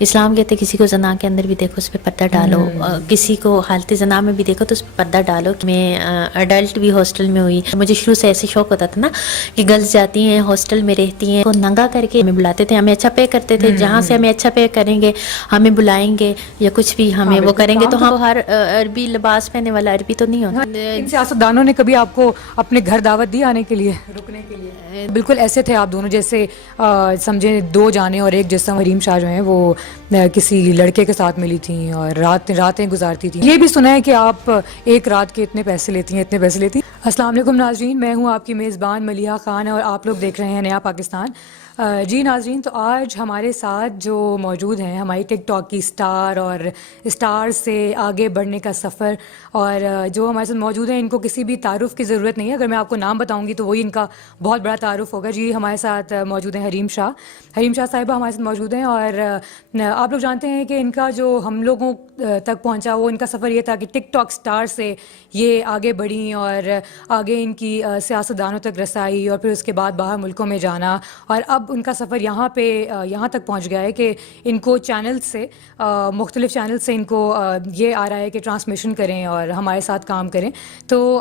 اسلام کہتے ہیں کسی کو زنا کے اندر بھی دیکھو اس پہ پردہ ڈالو، کسی کو حالت زنا میں بھی دیکھو تو اس پہ پردہ ڈالو. میں اڈلٹ بھی ہاسٹل میں ہوئی. مجھے شروع سے ایسے شوق ہوتا تھا نا کہ گرلز جاتی ہیں ہاسٹل میں رہتی ہیں، تو ننگا کر کے ہمیں بلاتے تھے، ہمیں اچھا پے کرتے تھے، جہاں سے ہمیں اچھا پے کریں گے ہمیں بلائیں گے یا کچھ بھی ہمیں وہ کریں گے. تو ہم ہر عربی لباس پہننے والا عربی تو نہیں ہوتا. ان سیاستدانوں نے کبھی آپ کو اپنے گھر دعوت دی آنے کے لیے، رکنے کے لیے؟ بالکل ایسے تھے آپ دونوں جیسے سمجھیں دو جانیں اور ایک جسم. حریم شاہ جو ہیں وہ کسی لڑکے کے ساتھ ملی تھیں اور راتیں گزارتی تھیں. یہ بھی سنا ہے کہ آپ ایک رات کے اتنے پیسے لیتی ہیں، اتنے پیسے لیتی ہیں. السلام علیکم ناظرین، میں ہوں آپ کی میزبان ملیحہ خان اور آپ لوگ دیکھ رہے ہیں نیا پاکستان. جی ناظرین، تو آج ہمارے ساتھ جو موجود ہیں ہماری ٹک ٹاک کی اسٹار اور اسٹار سے آگے بڑھنے کا سفر، اور جو ہمارے ساتھ موجود ہیں ان کو کسی بھی تعارف کی ضرورت نہیں ہے. اگر میں آپ کو نام بتاؤں گی تو وہی ان کا بہت بڑا تعارف ہوگا. جی ہمارے ساتھ موجود ہیں حریم شاہ صاحبہ ہمارے ساتھ موجود ہیں. اور آپ لوگ جانتے ہیں کہ ان کا جو ہم لوگوں تک پہنچا وہ ان کا سفر یہ تھا کہ ٹک ٹاک اسٹار سے یہ آگے بڑھیں اور آگے ان کی سیاستدانوں تک رسائی اور پھر اس کے بعد باہر ملکوں میں جانا. اور اب ان کا سفر یہاں تک پہنچ گیا ہے کہ ان کو چینل سے مختلف چینل سے ان کو یہ آ رہا ہے کہ ٹرانسمیشن کریں اور ہمارے ساتھ کام کریں. تو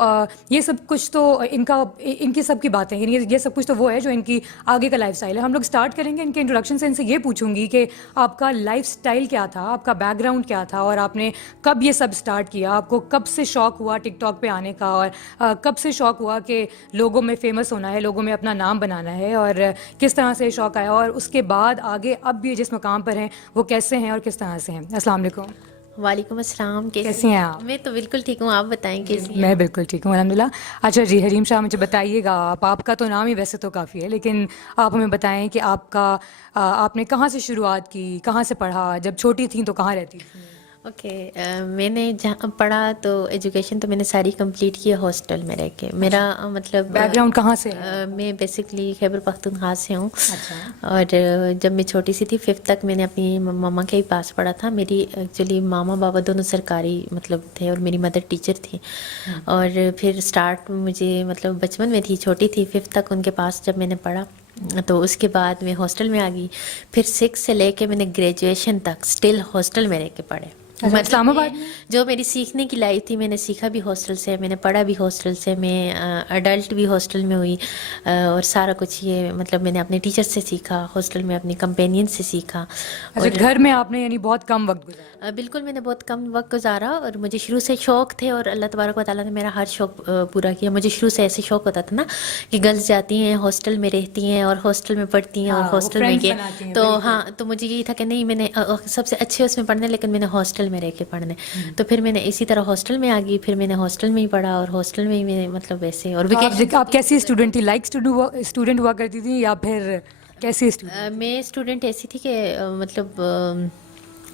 یہ سب کچھ تو ان کی سب کی باتیں، یعنی یہ سب کچھ تو وہ ہے جو ان کی آگے کا لائف اسٹائل ہے. ہم لوگ اسٹارٹ کریں گے ان کے انٹروڈکشن سے. ان سے یہ پوچھوں گی کہ آپ کا لائف اسٹائل کیا تھا، آپ کا بیک گراؤنڈ کیا تھا، اور آپ نے کب یہ سب اسٹارٹ کیا؟ آپ کو کب سے شوق ہوا ٹک ٹاک پہ آنے کا، اور کب سے شوق ہوا کہ لوگوں میں فیمس ہونا ہے، لوگوں میں اپنا نام بنانا ہے، اور کس طرح سے شوق آیا، اور اس کے بعد آگے اب بھی جس مقام پر ہیں وہ کیسے ہیں اور کس طرح سے ہیں؟ السلام علیکم. وعلیکم السلام. کیسی ہیں آپ؟ میں تو بالکل ٹھیک ہوں، آپ بتائیں کیسی ہیں؟ میں بالکل ٹھیک ہوں الحمد للہ. اچھا جی حریم شاہ، مجھے بتائیے گا، آپ کا تو نام ہی ویسے تو کافی ہے، لیکن آپ ہمیں بتائیں کہ آپ نے کہاں سے شروعات کی، کہاں سے پڑھا، جب چھوٹی تھیں تو کہاں رہتی تھیں؟ اوکے، میں نے جہاں پڑھا تو ایجوکیشن تو میں نے ساری کمپلیٹ کی ہے ہاسٹل میں رہ کے. میرا مطلب بیک گراؤنڈ کہاں سے؟ میں بیسکلی خیبر پختونخوا سے ہوں. اور جب میں چھوٹی سی تھی 5th تک میں نے اپنی ماما کے ہی پاس پڑھا تھا. میری ایکچولی ماما بابا دونوں سرکاری مطلب تھے اور میری مدر ٹیچر تھی. اور پھر اسٹارٹ مجھے مطلب بچپن میں تھی، چھوٹی تھی 5th تک ان کے پاس جب میں نے پڑھا. تو اس کے بعد میں ہاسٹل میں آ گئی. پھر 6 سے لے کے میں نے گریجویشن تک اسٹل ہاسٹل میں رہ کے پڑھے. اسلام آباد میں جو میری سیکھنے کی لائف تھی میں نے سیکھا بھی ہاسٹل سے، میں نے پڑھا بھی ہاسٹل سے. میں اڈلٹ بھی ہاسٹل میں ہوئی اور سارا کچھ یہ مطلب میں نے اپنے ٹیچر سے سیکھا، ہاسٹل میں اپنی کمپینین سے سیکھا. اچھا، گھر میں آپ نے یعنی بہت کم وقت گزارا؟ بالکل، میں نے بہت کم وقت گزارا اور مجھے شروع سے شوق تھے اور اللہ تبارک و تعالیٰ نے میرا ہر شوق پورا کیا. مجھے شروع سے ایسے شوق ہوتا تھا نا کہ گرلز جاتی ہیں ہاسٹل میں رہتی ہیں اور ہاسٹل میں پڑھتی ہیں اور ہاسٹل میں گئے تو ہاں تو مجھے یہی تھا کہ نہیں، میں نے سب سے اچھے اس میں پڑھنے، لیکن میں نے ہاسٹل میں رہ کے پڑھنے. تو پھر میں نے اسی طرح ہاسٹل میں آ گئی. پھر میں نے ہاسٹل میں ہی پڑھا اور ہاسٹل میں ہی میں مطلب ویسے. اور آپ کیسی اسٹوڈنٹ تھی؟ لائک اسٹوڈنٹ ہوا کرتی تھی یا پھر کیسی اسٹوڈنٹ؟ میں اسٹوڈنٹ ایسی تھی کہ مطلب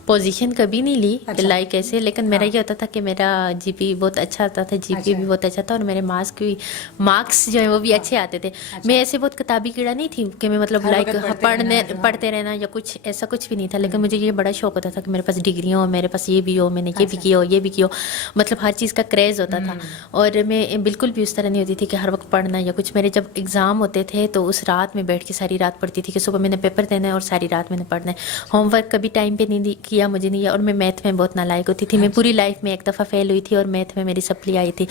پوزیشن کبھی نہیں لی لائک ایسے، لیکن میرا یہ ہوتا تھا کہ میرا جی پی بہت اچھا آتا تھا، جی پی بھی بہت اچھا تھا اور میرے مارکس جو ہیں وہ بھی اچھے آتے تھے. میں ایسے بہت کتابی کیڑا نہیں تھی کہ میں مطلب لائک پڑھتے رہنا یا کچھ ایسا کچھ بھی نہیں تھا. لیکن مجھے یہ بڑا شوق ہوتا تھا کہ میرے پاس ڈگری ہو، میرے پاس یہ بھی ہو، میں نے یہ بھی کیا ہو، یہ بھی کیا ہو، مطلب ہر چیز کا کریز ہوتا تھا. اور میں بالکل بھی اس طرح نہیں ہوتی تھی کہ ہر وقت پڑھنا یا کچھ. میرے جب ایگزام ہوتے تھے تو اس رات میں بیٹھ کے ساری رات پڑھتی تھی کہ صبح میں نے پیپر دینا ہے اور ساری رات میں نے پڑھنا ہے. ہوم ورک کبھی ٹائم پہ نہیں کیا مجھے نہیں. اور میں میتھ میں بہت نالائق ہوتی تھی. میں پوری لائف میں ایک دفعہ فیل ہوئی تھی اور میتھ میں میری سپلی آئی تھی.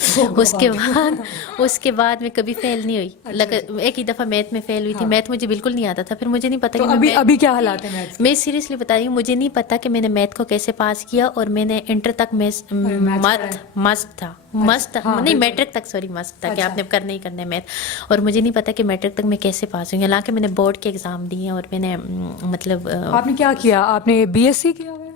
اس کے بعد میں کبھی فیل نہیں ہوئی. ایک ہی دفعہ میتھ میں فیل ہوئی تھی. میتھ مجھے بالکل نہیں آتا تھا. پھر مجھے نہیں پتا کہ ابھی کیا حالات ہیں؟ میں سیریسلی بتا رہی ہوں، مجھے نہیں پتا کہ میں نے میتھ کو کیسے پاس کیا. اور میں نے انٹر تک مست تھا نہیں میٹرک تک سوری مست تھا کہ آپ نے کرنا ہی کرنا ہے میتھ. اور مجھے نہیں پتا کہ میٹرک تک میں کیسے پاس ہوئی. حالانکہ میں نے بورڈ کے ایگزام دیے اور میں نے مطلب. آپ نے کیا کیا؟ آپ نے بی ایس سی کیا ہوا ہے؟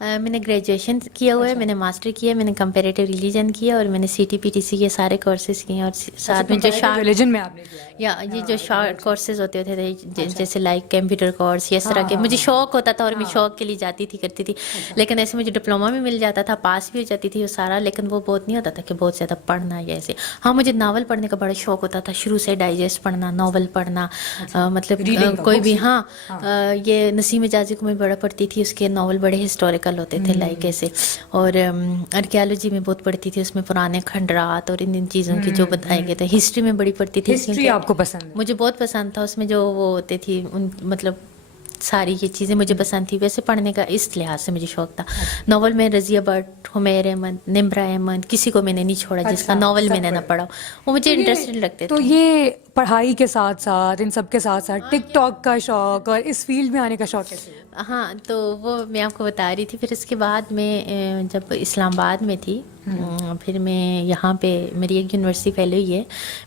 میں نے گریجویشن کیا ہوا ہے، میں نے ماسٹر کیا، میں نے کمپیریٹیو ریلیجن کیا اور میں نے C T P T C کے سارے کورسز کیے. اور ساتھ میں جو شارٹ ریلیجن میں آپ نے یا یہ جو شارٹ کورسز ہوتے تھے جیسے لائک کمپیوٹر کورس یا اس طرح کے، مجھے شوق ہوتا تھا اور میں شوق کے لیے جاتی تھی کرتی تھی. لیکن ایسے مجھے ڈپلوما میں مل جاتا تھا، پاس بھی ہو جاتی تھی وہ سارا. لیکن وہ بہت نہیں ہوتا تھا کہ بہت زیادہ پڑھنا یا ایسے. ہاں مجھے ناول پڑھنے کا بڑا شوق ہوتا تھا شروع سے، ڈائجسٹ پڑھنا، ناول پڑھنا، مطلب کوئی بھی. ہاں یہ نسیم اجازی کو میں بڑا پڑھتی تھی، اس کے ناول بڑے ہسٹوریکل ہوتے تھے لائک ایسے. اور آرکیالوجی میں بہت پڑھتی تھی، اس میں پرانے کھنڈرات اور ان چیزوں کی جو بتائے گئے تھے. ہسٹری میں بڑی پڑھتی تھی. ہسٹری آپ کو پسند؟ مجھے بہت پسند تھا. اس میں جو وہ ہوتے تھی مطلب ساری یہ چیزیں مجھے پسند تھی. ویسے پڑھنے کا اس لحاظ سے مجھے شوق تھا. ناول میں رضیہ بٹ, حمیر احمد, نمرا احمد, کسی کو میں نے نہیں چھوڑا جس کا ناول میں نے نہ پڑھا. وہ مجھے انٹرسٹنگ لگتے تھے. تو یہ پڑھائی کے ساتھ ساتھ ان سب کے ساتھ ساتھ ٹک ٹاک کا شوق اور اس فیلڈ میں آنے کا شوق کیسے؟ ہاں, تو وہ میں آپ کو بتا رہی تھی. پھر اس کے بعد میں جب اسلام آباد میں تھی, پھر میں یہاں پہ میری ایک یونیورسٹی فیلو ہی ہے,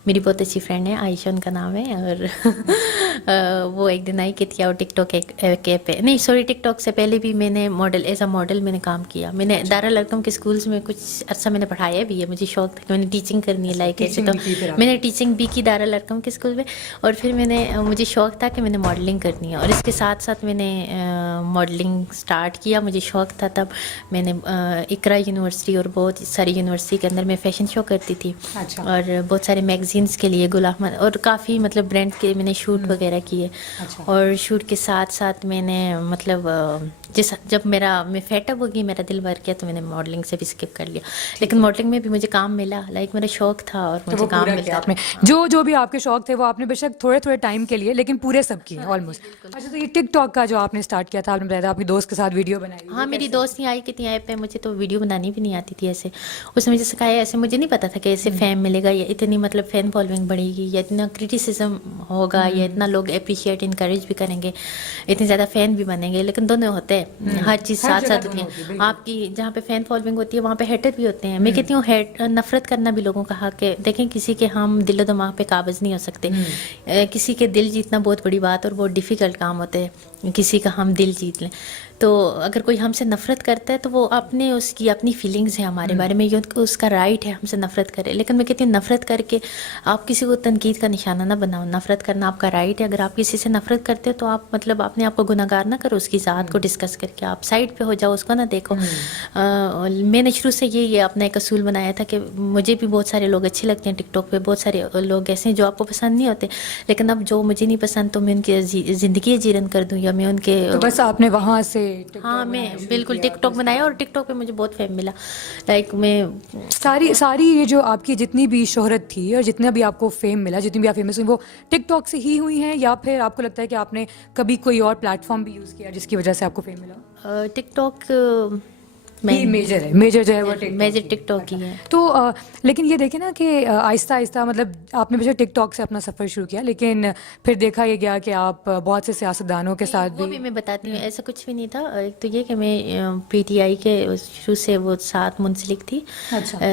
میری بہت اچھی فرینڈ ہے عائشہ, ان کا نام ہے. اور وہ ایک دن آئی کہتی آؤ ٹک ٹاک ایپ پہ, نہیں سوری ٹک ٹاک سے پہلے بھی میں نے ماڈل ایز اے ماڈل میں نے کام کیا. میں نے دارالارقم کے اسکولس میں کچھ عرصہ میں نے پڑھایا بھی ہے. مجھے شوق تھا کہ میں نے ٹیچنگ کرنی ہے لائک ایسے. تو میں نے ٹیچنگ بھی کی دارالارقم کے اسکول میں, اور پھر مجھے شوق تھا کہ میں نے ماڈلنگ کرنی ہے, اور اس کے ساتھ ساتھ میں نے ماڈلنگ اسٹارٹ کیا. مجھے شوق تھا تب میں نے اقرا یونیورسٹی اور بہت ساری یونیورسٹی کے اندر میں فیشن شو کرتی تھی, اور بہت سارے میگزینس کے لیے گل احمد اور کافی مطلب برانڈ کے میں نے شوٹ وغیرہ کیے. اور شوٹ کے ساتھ ساتھ میں نے مطلب جب میں فیٹ اپ ہو گئی, میرا دل بھر گیا, تو میں نے ماڈلنگ سے بھی اسکپ کر لیا. لیکن ماڈلنگ میں بھی مجھے کام ملا, لائک میرا شوق تھا اور مجھے کام ملتا تھا. جو بھی آپ کے شوق تھے وہ آپ نے بے شک تھوڑے ٹائم کے لیے لیکن پورے سب کیے آلموسٹ. اچھا, تو یہ ٹک ٹاک کا جو آپ نے اسٹارٹ کیا تھا, آپ نے بتایا تھا آپ کی دوست کے ساتھ ویڈیو بنائی. ہاں, میری دوست نہیں آئی کتنی ایپ پہ, مجھے تو ویڈیو بنانی بھی نہیں آتی تھی ایسے. اس نے مجھے سکھایا ایسے. مجھے نہیں پتا تھا کہ ایسے فیم ملے گا, یا اتنی مطلب فین فالوئنگ بڑھے گی, یا اتنا کریٹیسزم ہوگا, یا اتنا لوگ اپریشیٹ انکریج بھی کریں گے, اتنے زیادہ فین بھی بنیں گے. لیکن دونوں ہوتے ہیں, ہر چیز ساتھ ساتھ ہوتی ہے. آپ کی جہاں پہ فین فالوئنگ ہوتی ہے وہاں پہ ہیٹر بھی ہوتے ہیں. میں کہتی ہوں نفرت کرنا بھی لوگوں کا حق ہے. دیکھیں کسی کے ہم دل و دماغ پہ قابض نہیں ہو سکتے. کسی کے دل جیتنا بہت بڑی بات اور بہت ڈیفیکلٹ کام ہوتا ہے, کسی کا ہم دل جیت لیں. تو اگر کوئی ہم سے نفرت کرتا ہے تو وہ اس کی اپنی فیلنگز ہیں ہمارے بارے میں, یہ اس کا رائٹ ہے ہم سے نفرت کرے. لیکن میں کہتی ہوں نفرت کر کے آپ کسی کو تنقید کا نشانہ نہ بناؤ. نفرت کرنا آپ کا رائٹ ہے. اگر آپ کسی سے نفرت کرتے ہو تو آپ مطلب اپنے آپ کو گناہگار نہ کرو, اس کی ذات کو ڈسکس کر کے آپ سائڈ پہ ہو جاؤ, اس کو نہ دیکھو. میں نے شروع سے یہ اپنا ایک اصول بنایا تھا کہ مجھے بھی بہت سارے لوگ اچھے لگتے ہیں ٹک ٹاک پہ, بہت سارے لوگ ایسے ہیں جو آپ کو پسند نہیں ہوتے, لیکن اب جو مجھے نہیں پسند تو میں ان کی زندگی جیرن کر دوں, یا میں ان کے بس آپ نے وہاں سے. ہاں, میں بالکل ٹک ٹاک بنایا, اور ٹک ٹاک پہ مجھے بہت فیم ملا. لائک میں ساری یہ جو آپ کی جتنی بھی شہرت تھی اور جتنا بھی آپ کو فیم ملا, جتنی بھی آپ فیمس ہوئی, وہ ٹک ٹاک سے ہی ہوئی ہیں, یا پھر آپ کو لگتا ہے کہ آپ نے کبھی کوئی اور پلیٹ فارم بھی یوز کیا جس کی وجہ سے آپ کو فیم ملا؟ ٹک ٹاک میجر جو ہے وہ ٹک ٹاک ہی ہے. تو لیکن یہ دیکھیں نا کہ آہستہ آہستہ مطلب آپ نے بے شک ٹک ٹاک سے اپنا سفر شروع کیا, لیکن پھر دیکھا یہ گیا کہ آپ بہت سے سیاستدانوں کے ساتھ بھی میں بتاتی ہوں, ایسا کچھ بھی نہیں تھا. ایک تو یہ کہ میں پی ٹی آئی کے شروع سے وہ ساتھ منسلک تھی.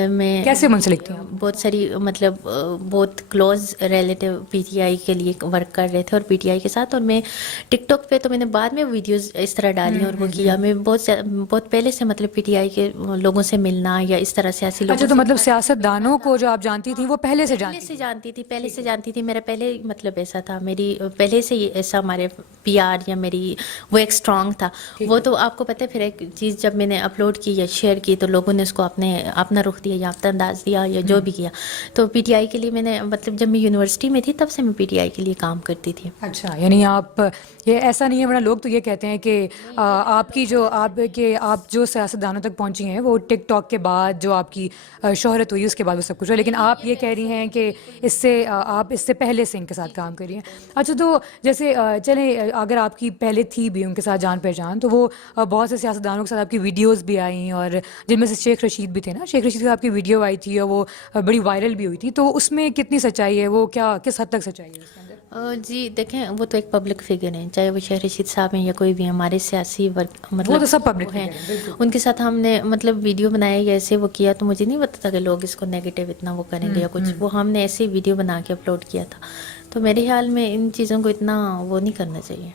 میں کیسے منسلک تھی؟ بہت ساری مطلب بہت close relative P T I کے لیے ورک کر رہے تھے, اور پی ٹی آئی کے ساتھ. اور میں ٹک ٹاک پہ تو میں نے بعد میں ویڈیوز اس طرح ڈالی اور وہ کیا. میں بہت پہلے سے مطلب پی ٹی آئی کے لوگوں سے ملنا یا اس طرح سیاسی لوگوں. اچھا, تو مطلب سیاستدانوں کو جو آپ جانتی تھیں وہ پہلے سے جانتی تھی. میرا پہلے مطلب ایسا تھا, میری پہلے سے ایسا ہمارے پی آر یا میری وہ ایک اسٹرانگ تھا. وہ تو آپ کو پتہ ہے, پھر ایک چیز جب میں نے اپلوڈ کی یا شیئر کی تو لوگوں نے اس کو اپنا رخ دیا, یافتہ انداز دیا, یا جو بھی کیا. تو پی ٹی آئی کے لیے میں نے مطلب جب میں یونیورسٹی میں تھی تب سے میں پی ٹی آئی کے لیے کام کرتی تھی. اچھا, یعنی آپ یہ ایسا نہیں ہے, ورنہ لوگ تو یہ کہتے ہیں کہ آپ جو سیاستدانوں تک پہنچی ہیں وہ ٹک ٹاک کے بعد جو آپ کی شہرت ہوئی اس کے بعد وہ سب کچھ ہوا, لیکن آپ یہ کہہ رہی ہیں کہ آپ اس سے پہلے سے ان کے ساتھ کام کر رہی ہیں. اچھا, تو جیسے چلیں اگر آپ کی پہلے تھی بھی ان کے ساتھ جان پہچان, تو وہ بہت سے سیاستدانوں کے ساتھ آپ کی ویڈیوز بھی آئیں, اور جن میں سے شیخ رشید بھی تھے نا, شیخ رشید کی آپ کی ویڈیو آئی تھی اور وہ بڑی وائرل بھی ہوئی تھی. تو اس میں کتنی سچائی ہے, وہ کس حد تک سچائی ہے اس کے اندر؟ جی دیکھیں, وہ تو ایک پبلک فگر ہیں, چاہے وہ شیخ رشید صاحب ہیں یا کوئی بھی ہمارے سیاسی مطلب وہ تو سب پبلک ہیں. ان کے ساتھ ہم نے مطلب ویڈیو بنایا یا ایسے وہ کیا, تو مجھے نہیں پتا تھا کہ لوگ اس کو نیگیٹو اتنا وہ کریں گے یا کچھ. وہ ہم نے ایسے ویڈیو بنا کے اپلوڈ کیا تھا. تو میرے خیال میں ان چیزوں کو اتنا وہ نہیں کرنا چاہیے.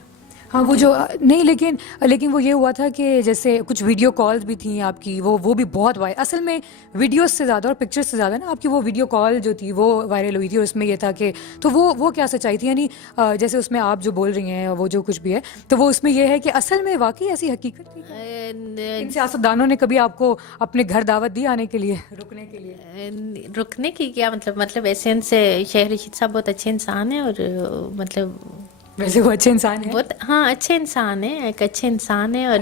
ہاں, وہ جو نہیں, لیکن وہ یہ ہوا تھا کہ جیسے کچھ ویڈیو کالز بھی تھیں آپ کی, وہ بھی بہت وائرل. اصل میں ویڈیوز سے زیادہ اور پکچرز سے زیادہ نا آپ کی وہ ویڈیو کال جو تھی وہ وائرل ہوئی تھی, اور اس میں یہ تھا کہ تو وہ کیا سچائی تھی؟ یعنی جیسے اس میں آپ جو بول رہی ہیں وہ جو کچھ بھی ہے, تو وہ اس میں یہ ہے کہ اصل میں واقعی ایسی حقیقت تھی ان سیاستدانوں نے کبھی آپ کو اپنے گھر دعوت دی آنے کے لیے, رکنے کی کیا مطلب ایسے ان سے شیخ رشید صاحب بہت اچھے انسان ہیں, اور مطلب ویسے وہ اچھے انسان ہیں, بہت, ہاں اچھے انسان ہیں, ایک اچھے انسان ہیں. اور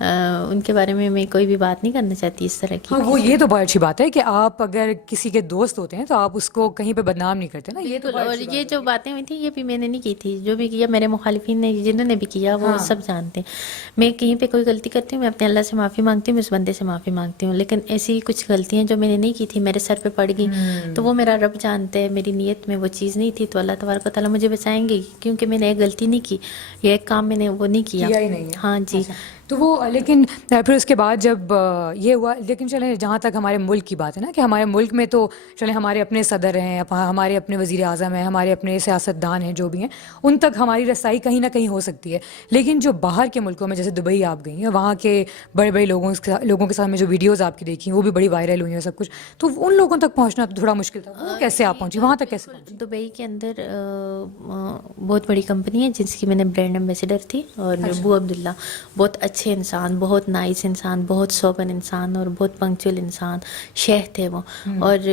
ان کے بارے میں کوئی بھی بات نہیں کرنا چاہتی اس طرح کی. ہاں وہ یہ تو بہت اچھی بات ہے کہ آپ اگر کسی کے دوست ہوتے ہیں تو آپ اس کو کہیں پہ بدنام نہیں کرتے نا. بالکل. اور یہ جو باتیں ہوئی تھیں یہ بھی میں نے نہیں کی تھی, جو بھی کیا میرے مخالفین نے جنہوں نے بھی کیا وہ سب جانتے ہیں. میں کہیں پہ کوئی غلطی کرتی ہوں میں اپنے اللہ سے معافی مانگتی ہوں, میں اس بندے سے معافی مانگتی ہوں, لیکن ایسی کچھ غلطیاں جو میں نے نہیں کی تھی میرے سر پہ پڑ گئیں تو وہ میرا رب جانتا ہے, میری نیت میں وہ چیز نہیں تھی, تو اللہ تبارک و تعالیٰ مجھے بچائیں گے کیونکہ میں نے ایک غلطی نہیں کی, یہ ایک کام میں نے وہ نہیں کیا ہی نہیں ہے. ہاں جی. تو وہ لیکن پھر اس کے بعد جب یہ ہوا, لیکن چلیں جہاں تک ہمارے ملک کی بات ہے نا کہ ہمارے ملک میں تو چلیں ہمارے اپنے صدر ہیں, ہمارے اپنے وزیر اعظم ہیں, ہمارے اپنے سیاستدان ہیں جو بھی ہیں, ان تک ہماری رسائی کہیں نہ کہیں ہو سکتی ہے. لیکن جو باہر کے ملکوں میں جیسے دبئی آپ گئی ہیں, وہاں کے بڑے بڑے لوگوں کے ساتھ میں جو ویڈیوز آپ کی دیکھی وہ بھی بڑی وائرل ہوئی ہیں سب کچھ, تو ان لوگوں تک پہنچنا تو تھوڑا مشکل تھا. وہ کیسے آپ پہنچی وہاں تک, کیسے پہنچی؟ دبئی کے اندر بہت بڑی کمپنی ہے جس کی میں نے برانڈ ایمبیسڈر تھی, اور ابو عبداللہ بہت اچھے انسان, بہت نائس انسان, بہت سوبر انسان اور بہت پنکچوئل انسان, شیخ تھے وہ, اور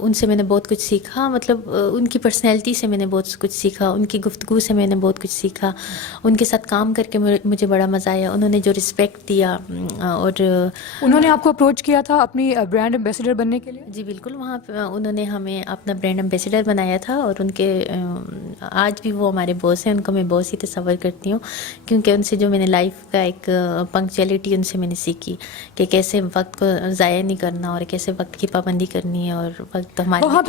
ان سے میں نے بہت کچھ سیکھا. مطلب ان کی پرسنالٹی سے میں نے بہت کچھ سیکھا, ان کی گفتگو سے میں نے بہت کچھ سیکھا, ان کے ساتھ کام کر کے مجھے بڑا مزہ آیا. انہوں نے جو رسپیکٹ دیا, اور انہوں نے آپ کو اپروچ کیا تھا اپنی برانڈ ایمبیسڈر بننے کے لیے؟ جی بالکل, وہاں پہ انہوں نے ہمیں اپنا برانڈ ایمبیسڈر بنایا تھا, اور ان کے آج بھی وہ ہمارے باس ہیں, ان کو میں باس ہی تصور کرتی ہوں, کیونکہ ان سے جو میں نے لائف کا ایک پنکچویلٹی ان سے میں نے سیکھی کہ کیسے وقت کو ضائع نہیں کرنا اور کیسے وقت کی پابندی کرنی ہے, اور وقت ہمارے وہاں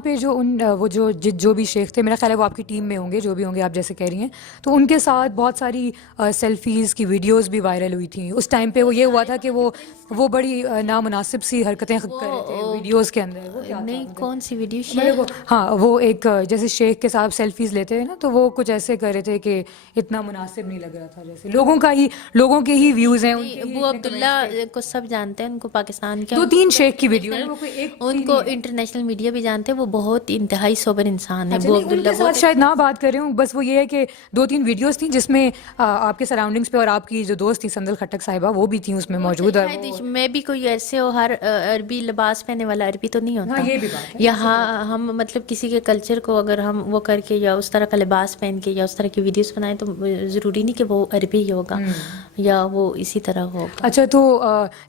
پہ جو وہ جو بھی شیخ تھے, میرا خیال ہے وہ آپ کی ٹیم میں ہوں گے, جو بھی ہوں گے آپ جیسے کہہ رہی ہیں, تو ان کے ساتھ بہت ساری سیلفیز کی ویڈیوز بھی وائرل ہوئی تھیں. اس ٹائم پہ وہ یہ ہوا تھا کہ وہ بڑی نامناسب سی حرکتیں کر رہے تھے ویڈیوز کے اندر. وہ کیا نہیں, کون سی ویڈیو؟ ہاں وہ ایک جیسے شیخ کے ساتھ سیلفیز لیتے ہیں نا, تو وہ کچھ ایسے کر رہے تھے کہ اتنا مناسب نہیں لگ رہا تھا, جیسے لوگوں کے ہی ویوز ہیں. ابو عبداللہ کو سب جانتے ہیں, ان کو پاکستان کے 2-3 شیخ کی ویڈیو ہے, وہ کوئی ایک ان کو انٹرنیشنل میڈیا بھی جانتے ہیں, وہ بہت انتہائی سوبر انسان ہے. ابو عبداللہ بہت شاید نہ بات کر رہے ہوں, بس وہ یہ ہے کہ 2-3 ویڈیوز تھیں جس میں آپ کے سراؤنڈنگس پہ, اور آپ کی جو دوست تھی سندل کھٹک صاحبہ وہ بھی تھیں اس میں موجود. میں بھی کوئی ایسے ہو ہر عربی لباس پہننے والا عربی تو نہیں ہوتا, یہ بھی بات ہے. یہاں ہم مطلب کسی کے کلچر کو اگر ہم وہ کر کے یا اس طرح کا لباس پہن کے یا اس طرح کی ویڈیوز بنائیں تو ضروری نہیں کہ وہ عربی ہی ہوگا یا وہ اسی طرح ہوگا. اچھا, تو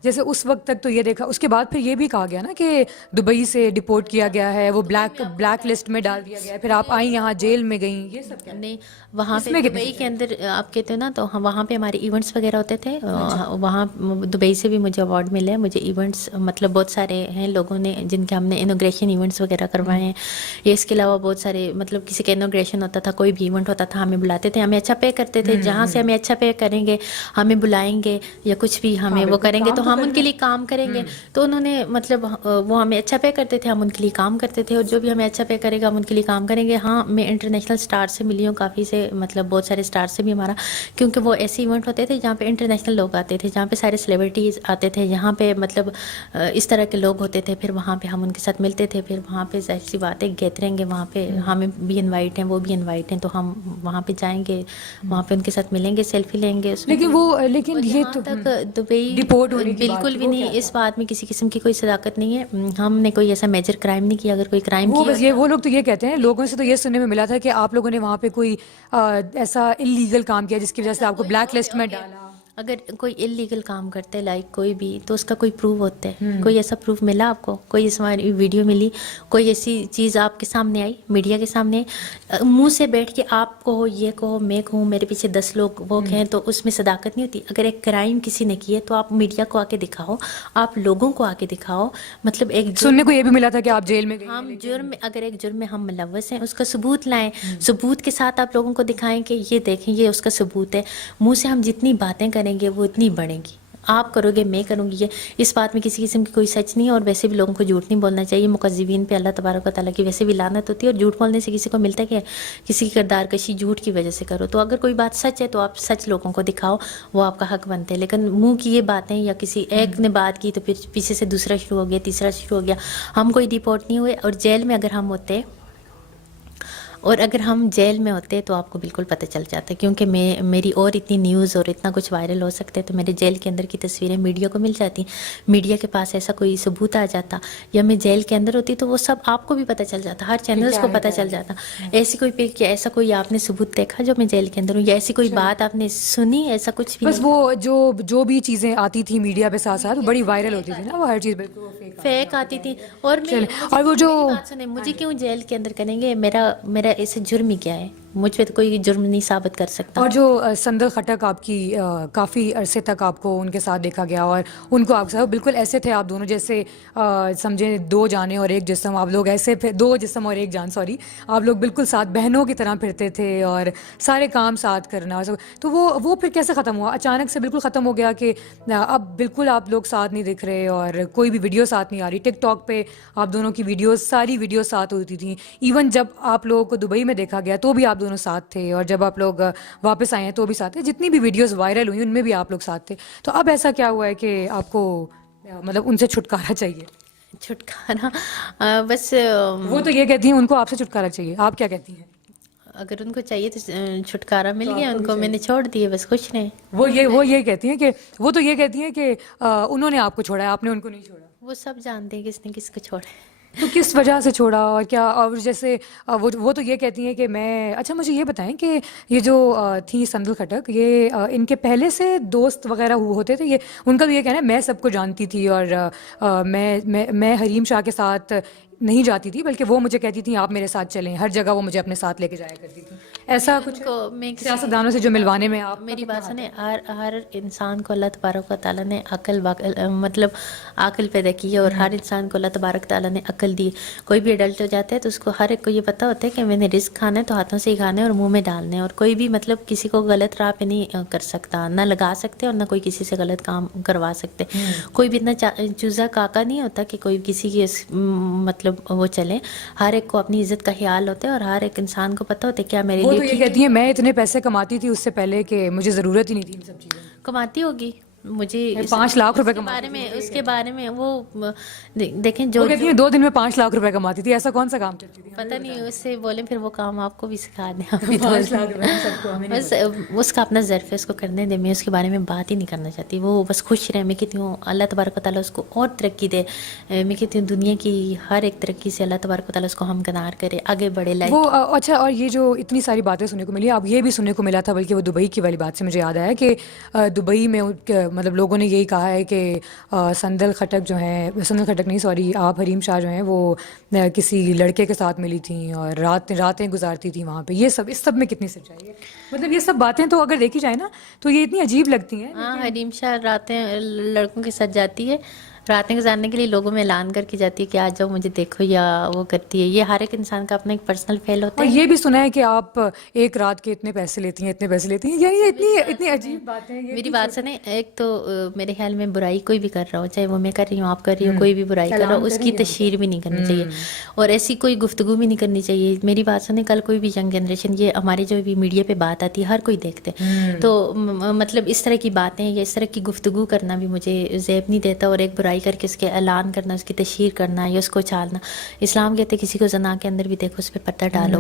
جیسے اس وقت تک تو یہ دیکھا, اس کے بعد پھر یہ بھی کہا گیا نا کہ دبئی سے ڈپورٹ کیا گیا ہے, وہ بلیک لسٹ میں ڈال دیا گیا ہے, پھر آپ آئیں یہاں جیل میں گئیں, یہ سب کیا؟ نہیں, وہاں پہ دبئی کے اندر آپ کہتے ہو نا, تو وہاں پہ ہمارے ایونٹس وغیرہ ہوتے تھے. وہاں دبئی سے بھی مجھے ایوارڈ ملے ہیں, مجھے ایونٹس مطلب بہت سارے ہیں لوگوں نے جن کے ہم نے انوگریشن ایونٹس وغیرہ کروائے ہیں. یہ اس کے علاوہ بہت سارے مطلب کسی کا انوگریشن ہوتا تھا, کوئی بھی ایونٹ ہوتا تھا, ہمیں بلاتے تھے, ہمیں اچھا پے کرتے تھے, جہاں سے ہمیں اچھا پے کریں گے ہمیں بلائیں گے یا کچھ بھی ہمیں وہ کریں گے تو ہم ان کے لیے کام کریں گے. تو انہوں نے مطلب وہ ہمیں اچھا پے کرتے تھے, ہم ان کے لیے کام کرتے تھے, اور جو بھی ہمیں اچھا پے کرے گا ہم ان کے لیے کام کریں گے. ہاں, میں انٹرنیشنل اسٹار سے ملی ہوں, کافی سے مطلب بہت سارے اسٹار سے بھی ہمارا, کیونکہ وہ ایسے ایونٹ ہوتے تھے جہاں پہ انٹرنیشنل لوگ آتے تھے, جہاں پہ سارے سیلیبریٹیز آتے تھے, یہاں پہ مطلب اس طرح کے لوگ ہوتے تھے. پھر وہاں پہ ہم ان کے ساتھ ملتے تھے, پھر وہاں پہ ظاہر سی بات ہے گیدرنگ ہے, وہاں پہ ہمیں بھی انوائٹ ہیں, وہ بھی انوائٹ ہیں, تو ہم وہاں پہ جائیں گے, وہاں پہ ان کے ساتھ ملیں گے, سیلفی لیں گے. لیکن یہ تو تک دبئی ڈپورٹ ہونے کی بالکل بھی نہیں, اس بات میں کسی قسم کی کوئی صداقت نہیں ہے. ہم نے کوئی ایسا میجر کرائم نہیں کیا. اگر کوئی کرائم کیا, وہ لوگ تو یہ کہتے ہیں, لوگوں سے تو یہ سننے میں ملا تھا کہ آپ لوگوں نے وہاں پہ کوئی ایسا انلیگل کام کیا جس کی وجہ سے آپ کو بلیک لسٹ میں ڈالا. اگر کوئی انلیگل کام کرتے ہے لائک کوئی بھی, تو اس کا کوئی پروف ہوتا ہے. کوئی ایسا پروف ملا آپ کو, کوئی اس ویڈیو ملی, کوئی ایسی چیز آپ کے سامنے آئی, میڈیا کے سامنے, منہ سے بیٹھ کے آپ کہو, یہ کہو, میں کہوں, میرے پیچھے 10 لوگ ہیں, تو اس میں صداقت نہیں ہوتی. اگر ایک کرائم کسی نے کی ہے تو آپ میڈیا کو آ کے دکھاؤ, آپ لوگوں کو آ کے دکھاؤ. مطلب ایک سننے کو یہ بھی ملا تھا کہ آپ جیل میں گئے. ہم اگر ایک جرم میں ہم ملوث ہیں, اس کا ثبوت لائیں, ثبوت کے ساتھ آپ لوگوں کو دکھائیں کہ یہ دیکھیں یہ اس کا ثبوت ہے. منہ سے ہم جتنی باتیں کریں گے وہ اتنی بڑھیں گی. آپ کرو گے, میں کروں گی, یہ اس بات میں کسی قسم کی کوئی سچ نہیں ہے. اور ویسے بھی لوگوں کو جھوٹ نہیں بولنا چاہیے. مکذبین پہ اللہ تبارک و تعالیٰ کی ویسے بھی لعنت ہوتی ہے, اور جھوٹ بولنے سے کسی کو ملتا ہے کہ کسی کی کردار کشی جھوٹ کی وجہ سے کرو. تو اگر کوئی بات سچ ہے تو آپ سچ لوگوں کو دکھاؤ, وہ آپ کا حق بنتے ہیں. لیکن منہ کی یہ باتیں, یا کسی ایک نے بات کی تو پھر پیچھے سے دوسرا شروع ہو گیا, تیسرا شروع ہو گیا. ہم کوئی ڈپورٹ نہیں ہوئے, اور جیل میں اگر ہم ہوتے, اور اگر ہم جیل میں ہوتے تو آپ کو بالکل پتہ چل جاتا، کیونکہ میری اور اتنی نیوز اور اتنا کچھ وائرل ہو سکتے تو میرے جیل کے اندر کی تصویریں میڈیا کو مل جاتی، میڈیا کے پاس ایسا کوئی ثبوت آ جاتا، یا میں جیل کے اندر ہوتی تو وہ سب آپ کو بھی پتہ چل جاتا، ہر چینلز کو پتہ چل جاتا. ایسی کوئی پک یا ایسا کوئی آپ نے ثبوت دیکھا جو میں جیل کے اندر ہوں، یا ایسی کوئی بات آپ نے سنی، ایسا کچھ بھی؟ بس وہ جو بھی چیزیں آتی تھی میڈیا پہ ساتھ ساتھ بڑی وائرل ہوتی تھی نا، وہ ہر چیز بالکل فیک آتی تھی. اور اور وہ جو بات سنیں، مجھے کیوں جیل کے اندر کریں گے؟ میرا ایسے جرم ہی کیا ہے؟ مجھ پہ تو کوئی جرم نہیں ثابت کر سکتا. اور جو سندل خٹک آپ کی کافی عرصے تک آپ کو ان کے ساتھ دیکھا گیا، اور ان کو آپ بالکل ایسے تھے آپ دونوں جیسے سمجھیں دو جانیں اور ایک جسم، آپ لوگ ایسے دو جسم اور ایک جان، سوری، آپ لوگ بالکل ساتھ بہنوں کی طرح پھرتے تھے اور سارے کام ساتھ کرنا اور سب. تو وہ پھر کیسے ختم ہوا؟ اچانک سے بالکل ختم ہو گیا کہ اب بالکل آپ لوگ ساتھ نہیں دکھ رہے اور کوئی بھی ویڈیو ساتھ نہیں آ رہی. ٹک ٹاک پہ آپ دونوں کی ویڈیوز، ساری ویڈیوز ساتھ ہوتی تھیں. ایون جب آپ لوگوں کو دبئی میں دیکھا گیا تو بھی آپ دونوں ساتھ تھے، اور جب آپ لوگ واپس آئے ہیں تو بھی ساتھ تھے. جتنی بھی ویڈیوز وائرل ہوئی ان میں بھی آپ لوگ ساتھ تھے. تو اب ایسا کیا ہوا ہے کہ آپ کو مطلب ان سے چھٹکارا چاہیے؟ چھٹکارا بس وہ تو یہ کہتی ہیں ان کو آپ سے چھٹکارا چاہیے، آپ کیا کہتی ہیں؟ اگر ان کو چاہیے تو چھٹکارا مل گیا ان کو، میں نے چھوڑ دیے، بس خوش رہیں. وہ یہ کہتی ہیں کہ وہ تو یہ کہتی ہیں کہ انہوں نے آپ کو چھوڑا ہے، آپ نے ان کو نہیں چھوڑا. وہ سب جانتے ہیں کس نے کس کو چھوڑا. تو کس وجہ سے چھوڑا اور کیا؟ اور جیسے وہ تو یہ کہتی ہیں کہ میں، اچھا مجھے یہ بتائیں کہ یہ جو تھی سندل خٹک، یہ ان کے پہلے سے دوست وغیرہ ہوتے تھے؟ یہ ان کا بھی یہ کہنا ہے میں سب کو جانتی تھی اور میں حریم شاہ کے ساتھ نہیں جاتی تھی، بلکہ وہ مجھے کہتی تھیں آپ میرے ساتھ چلیں، ہر جگہ وہ مجھے اپنے ساتھ لے کے جایا کرتی تھی. ایسا کچھ سیاستدانوں سے جو ملوانے میں آپ، میری بات سنیں، ہر انسان کو اللہ تبارک و تعالیٰ نے مطلب عقل پیدا کی ہے، اور ہر انسان کو اللہ تبارک تعالیٰ نے عقل دی. کوئی بھی ایڈلٹ ہو جاتا ہے تو اس کو ہر ایک کو یہ پتہ ہوتا ہے کہ میں نے رزق کھانا ہے تو ہاتھوں سے ہی کھانا ہے اور منہ میں ڈالنا ہے، اور کوئی بھی مطلب کسی کو غلط راہ پہ نہیں کر سکتا، نہ لگا سکتے اور نہ کوئی کسی سے غلط کام کروا سکتے. کوئی بھی اتنا چوزا کاکا نہیں ہوتا کہ کوئی کسی کی مطلب وہ چلے. ہر ایک کو اپنی عزت کا خیال ہوتا ہے، اور ہر ایک انسان کو پتہ ہوتا ہے کیا میرے لیے. وہ تو یہ کہتی ہیں میں اتنے پیسے کماتی تھی اس سے پہلے کہ مجھے ضرورت ہی نہیں تھی ان سب چیزوں. کماتی ہوگی، مجھے 5 لاکھ روپے اس کے بارے میں وہ دیکھیں جو کہتی ہیں 2 دن میں 5 لاکھ روپے کماتی تھی. ایسا کون سا کام کرتی تھی؟ پتہ نہیں، اس سے بولیں پھر وہ کام آپ کو بھی سکھا دیں. بس اس کا اپنا ظرف ہے، اس کو کرنے دیں. میں اس کے بارے میں بات ہی نہیں کرنا چاہتی. وہ بس خوش رہے. میں کہتی ہوں اللہ تبارک و تعالیٰ اس کو اور ترقی دے. میں کہتی ہوں دنیا کی ہر ایک ترقی سے اللہ تبارک و تعالیٰ اس کو ہمکنار کرے، آگے بڑھے لائف. وہ اچھا، اور یہ جو اتنی ساری باتیں سننے کو ملی، اب یہ بھی سننے کو ملا تھا، بلکہ وہ دبئی کی والی بات سے مجھے یاد آیا کہ دبئی میں مطلب لوگوں نے یہی کہا ہے کہ سندل خٹک نہیں سوری، آپ حریم شاہ جو ہیں وہ کسی لڑکے کے ساتھ ملی تھیں اور راتیں گزارتی تھیں وہاں پہ. اس سب میں کتنی سچائی ہے؟ مطلب یہ سب باتیں تو اگر دیکھی جائے نا تو یہ اتنی عجیب لگتی ہیں. ہاں، حریم شاہ راتیں لڑکوں کے ساتھ جاتی ہے، راتیں گزارنے کے لیے لوگوں میں اعلان کر کے جاتی ہے کہ آ جاؤ مجھے دیکھو، یا وہ کرتی ہے. یہ ہر ایک انسان کا اپنا ایک پرسنل فیل ہوتا ہے. اور یہ بھی سنا ہے کہ آپ ایک رات کے اتنے پیسے لیتی ہیں. یعنی اتنی عجیب باتیں. میری بات سنیں، ایک تو میرے خیال میں برائی کوئی بھی کر رہا ہو، چاہے وہ میں کر رہی ہوں، آپ کر رہی ہو، کوئی بھی برائی کر رہا ہو، اس کی تشہیر بھی نہیں کرنی چاہیے اور ایسی کوئی گفتگو بھی نہیں کرنی چاہیے. میری بات سنیں، کل کوئی بھی ینگ جنریشن، یہ ہمارے جو بھی میڈیا پہ بات آتی ہے ہر کوئی دیکھتے، تو مطلب اس طرح کی باتیں یا اس طرح کی گفتگو کرنا بھی مجھے زیب نہیں دیتا. اور ایک برائی کر کے اس کے اعلان کرنا، اس کی تشہیر کرنا یا اس کو چھالنا. اسلام کہتے کسی کو زنا کے اندر بھی دیکھو اس پہ پردہ ڈالو،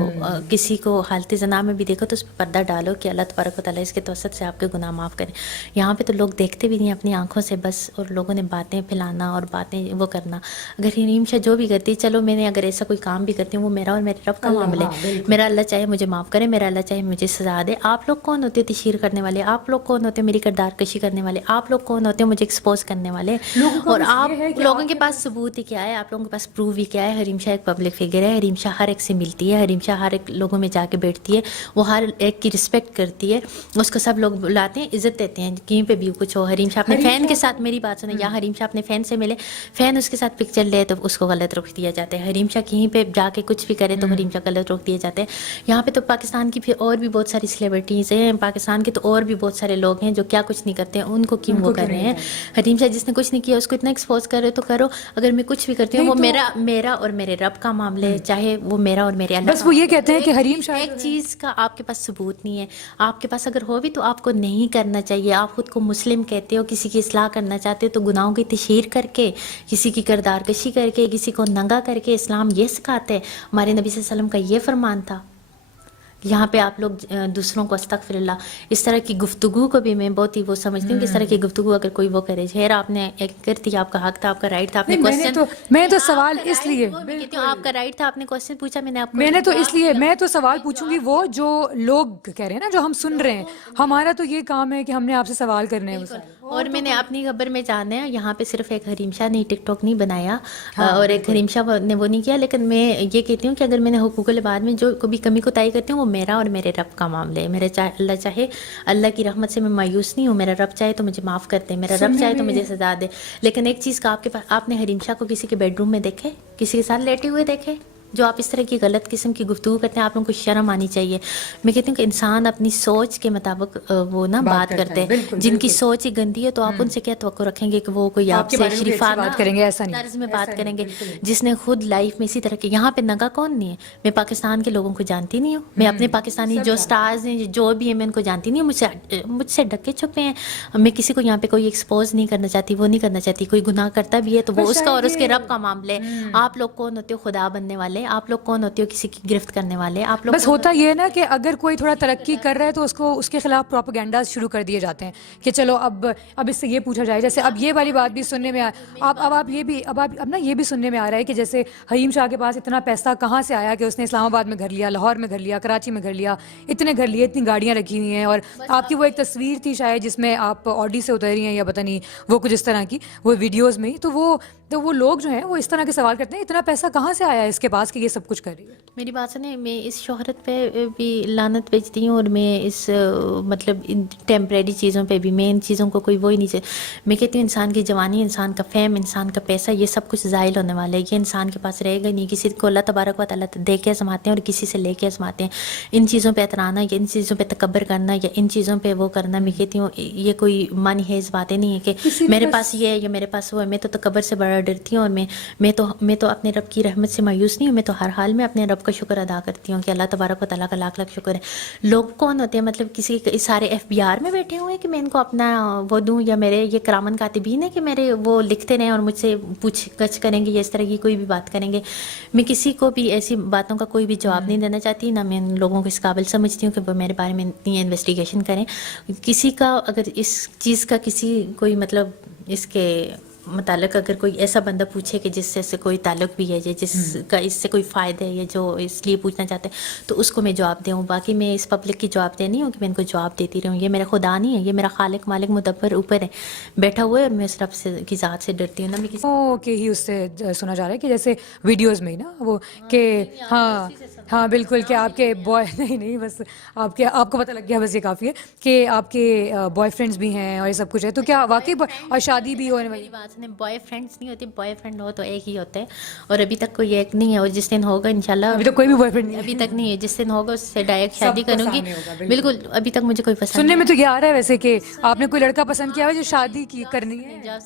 کسی کو حالت زنا میں بھی دیکھو تو اس پہ پردہ ڈالو کہ اللہ تبارک و تعالیٰ اس کے توسط سے آپ کے گناہ معاف کریں. یہاں پہ تو لوگ دیکھتے بھی نہیں اپنی آنکھوں سے بس، اور لوگوں نے باتیں پھیلانا اور باتیں وہ کرنا. اگر حریم شاہ جو بھی کرتی، چلو میں نے اگر ایسا کوئی کام بھی کرتی ہوں وہ میرا اور میرے رب کا معاملہ ہے. میرا اللہ چاہے مجھے معاف کرے، میرا اللہ چاہے مجھے سزا دے. آپ لوگ کون ہوتے تشہیر کرنے والے؟ آپ لوگ کون ہوتے میری کردار کشی کرنے والے؟ آپ لوگ کون ہوتے مجھے ایکسپوز کرنے والے؟ اور آپ لوگوں کے پاس ثبوت ہی کیا ہے؟ آپ لوگوں کے پاس پروف ہی کیا ہے؟ حریم شاہ ایک پبلک فگر ہے، حریم شاہ ہر ایک سے ملتی ہے، حریم شاہ ہر ایک لوگوں میں جا کے بیٹھتی ہے، وہ ہر ایک کی رسپیکٹ کرتی ہے، اس کو سب لوگ بلاتے ہیں، عزت دیتے ہیں کہیں پہ بھی کچھ ہو. حریم شاہ اپنے فین کے ساتھ، میری بات سنیں، یا حریم شاہ اپنے فین سے ملے، فین اس کے ساتھ پکچر لے تو اس کو غلط رخ دیا جاتا ہے. حریم شاہ کہیں پہ جا کے کچھ بھی کرے تو حریم شاہ غلط رخ دیے جاتے ہیں. یہاں پہ تو پاکستان کی بھی اور بھی بہت ساری سیلیبریٹیز ہیں، پاکستان کے تو اور بھی بہت سارے لوگ ہیں جو کیا کچھ نہیں کرتے ہیں، ان کو کیوں وہ کر رہے ہیں؟ حریم شاہ جس نے کچھ نہیں کیا اس کو اتنا ایکسپوز کر رہے تو کرو. اگر میں کچھ بھی کرتی ہوں وہ میرا اور میرے رب کا معاملہ ہے، چاہے وہ میرا اور میرے اللہ. بس وہ یہ کہتے ہیں کہ حریم شاہ ایک چیز کا آپ کے پاس ثبوت نہیں ہے. آپ کے پاس اگر ہو بھی تو آپ کو نہیں کرنا چاہیے. آپ خود کو مسلم کہتے ہو، کسی کی اصلاح کرنا چاہتے ہو تو گناہوں کی تشہیر کر کے، کسی کی کردار کشی کر کے، کسی کو ننگا کر کے. اسلام یہ سکھاتے ہیں، ہمارے نبی صلی اللہ علیہ وسلم کا یہ فرمان تھا. یہاں پہ آپ لوگ دوسروں کو استغفر اللہ اس طرح کی گفتگو کو بھی میں بہت ہی وہ سمجھتی ہوں کہ اس طرح کی گفتگو اگر کوئی وہ کرے، خیر آپ نے ایک کرتی، آپ کا حق تھا، آپ کا رائٹ تھا، آپ نے کوشچن، میں تو سوال اس لیے میں کہتی ہوں آپ کا رائٹ تھا، آپ نے کوشچن پوچھا، میں نے آپ کو میں نے تو اس لیے میں تو سوال پوچھوں گی وہ جو لوگ کہہ رہے ہیں نا، جو ہم سن رہے ہیں، ہمارا تو یہ کام ہے کہ ہم نے آپ سے سوال کرنے ہیں. اور میں نے اپنی خبر میں جانا ہے، یہاں پہ صرف ایک حریم شاہ نے ٹک ٹاک نہیں بنایا اور ایک حریم شاہ نے وہ نہیں کیا، لیکن میں یہ کہتی ہوں کہ اگر میں نے حقوق العباد میں جو کبھی کمی کوتاہی کرتی ہوں وہ میرا اور میرے رب کا معاملہ ہے. میرے اللہ چاہے، اللہ کی رحمت سے میں مایوس نہیں ہوں، میرا رب چاہے تو مجھے معاف کر دے، میرا رب چاہے تو مجھے سزا دے. لیکن ایک چیز کا آپ کے پاس، آپ نے حریم شاہ کو کسی کے بیڈ روم میں دیکھے، کسی کے ساتھ لیٹے ہوئے دیکھے؟ جو آپ اس طرح کی غلط قسم کی گفتگو کرتے ہیں، آپ لوگوں کو شرم آنی چاہیے. میں کہتی ہوں کہ انسان اپنی سوچ کے مطابق وہ نا بات کرتے ہیں. جن کی سوچ ہی گندی ہے تو آپ ان سے کیا توقع رکھیں گے کہ وہ کوئی آپ سے شریفانہ بات کریں گے؟ ایسا نہیں، طرز میں بات کریں گے. جس نے خود لائف میں اسی طرح کے، یہاں پہ نگا کون نہیں ہے؟ میں پاکستان کے لوگوں کو جانتی نہیں ہوں، میں اپنے پاکستانی جو سٹارز ہیں جو بھی ہیں میں ان کو جانتی نہیں ہوں. مجھ سے ڈکے چھپے ہیں. میں کسی کو یہاں پہ کوئی ایکسپوز نہیں کرنا چاہتی، وہ نہیں کرنا چاہتی. کوئی گناہ کرتا بھی ہے تو وہ اس کا اور اس کے رب کا معاملہ ہے. آپ لوگ کون ہوتے ہو خدا بننے والے؟ آپ لوگ کون ہوتے ہو کسی کی گرفت کرنے والے؟ آپ لوگ بس ہوتا یہ ہے نا کہ اگر کوئی تھوڑا ترقی کر رہا ہے تو اس کے خلاف پروپیگنڈاز شروع کر دیے جاتے ہیں کہ چلو اب اس سے یہ پوچھا جائے. جیسے اب یہ والی بات بھی سننے میں اب نا یہ بھی سننے میں آ رہا ہے کہ جیسے حریم شاہ کے پاس اتنا پیسہ کہاں سے آیا کہ اس نے اسلام آباد میں گھر لیا، لاہور میں گھر لیا، کراچی میں گھر لیا، اتنے گھر لیے، اتنی گاڑیاں رکھی ہوئی ہیں. اور آپ کی وہ ایک تصویر تھی شاید جس میں آپ آڈی سے اتری ہیں یا پتہ نہیں وہ کچھ اس طرح کی، وہ ویڈیوز میں ہی. تو وہ لوگ جو ہیں وہ اس طرح کے سوال کرتے ہیں اتنا پیسہ کہاں سے آیا ہے اس کے پاس کہ یہ سب کچھ کر رہی ہے. میری بات سنیں، میں اس شہرت پہ بھی لعنت بھیجتی ہوں اور میں اس مطلب ان ٹیمپریری چیزوں پہ بھی، میں ان چیزوں کو کوئی وہی نہیں چاہتی. میں کہتی ہوں انسان کی جوانی، انسان کا فیم، انسان کا پیسہ، یہ سب کچھ زائل ہونے والا ہے. یہ انسان کے پاس رہے گا نہیں. کسی کو اللہ تبارک و تعالیٰ دے کے آزماتے ہیں اور کسی سے لے کے آزماتے ہیں. ان چیزوں پہ اترانا یا ان چیزوں پہ تکبر کرنا یا ان چیزوں پہ وہ کرنا، میں کہتی ہوں یہ کوئی مانی حیز باتیں نہیں ہے کہ میرے پاس یہ ہے یا میرے پاس وہ ہے. میں تو تکبر سے بڑا ڈرتی ہوں اور میں تو اپنے رب کی رحمت سے مایوس نہیں ہوں. میں تو ہر حال میں اپنے رب کا شکر ادا کرتی ہوں کہ اللہ تبارک و تعالیٰ کا لاکھ لاکھ شکر ہے. لوگ کون ہوتے ہیں؟ مطلب کسی سارے ایف بی آر میں بیٹھے ہوئے ہیں کہ میں ان کو اپنا وہ دوں، یا میرے یہ کرامن کاتبین ہے کہ میرے وہ لکھتے رہیں اور مجھ سے پوچھ گچھ کریں گے یا اس طرح کی کوئی بھی بات کریں گے. میں کسی کو بھی ایسی باتوں کا کوئی بھی جواب نہیں دینا چاہتی، نہ میں ان لوگوں کو اس قابل سمجھتی ہوں کہ وہ میرے بارے میں اتنی انویسٹیگیشن کریں. کسی کا اگر اس چیز کا کسی کوئی مطلب اس کے متعلق اگر کوئی ایسا بندہ پوچھے کہ جس سے کوئی تعلق بھی ہے یا جس کا اس سے کوئی فائدہ ہے یا جو اس لیے پوچھنا چاہتے ہیں تو اس کو میں جواب دوں. باقی میں اس پبلک کی جواب دے نہیں ہوں کہ میں ان کو جواب دیتی رہوں. یہ میرا خدا نہیں ہے، یہ میرا خالق مالک مدبر اوپر ہے بیٹھا ہوا ہے اور میں اس رب سے کی ذات سے ڈرتی ہوں. نا میں کہ ہی اس سے سنا جا رہا ہے کہ جیسے ویڈیوز میں ہی نا وہ کہ ہاں بالکل کہ آپ کے بوائے نہیں بس آپ کو پتہ لگ گیا، بس یہ کافی ہے کہ آپ کے بوائے فرینڈس بھی ہیں اور یہ سب کچھ ہے. تو کیا واقعی اور شادی بھی ہونے والی؟ بات نہیں، بوائے فرینڈس نہیں ہوتی، بوائے فرینڈ ہو تو ایک ہی ہوتا ہے اور ابھی تک کوئی ایک نہیں ہے. اور جس دن ہوگا انشاءاللہ، ابھی تو کوئی بھی بوائے فرینڈ نہیں ابھی تک نہیں ہے، جس دن ہوگا اس سے ڈائریکٹ شادی کروں گی. بالکل ابھی تک مجھے کوئی پسند سننے میں تو یہ آ رہا ہے ویسے کہ آپ نے کوئی لڑکا پسند کیا ہے جو شادی کی کرنی ہے.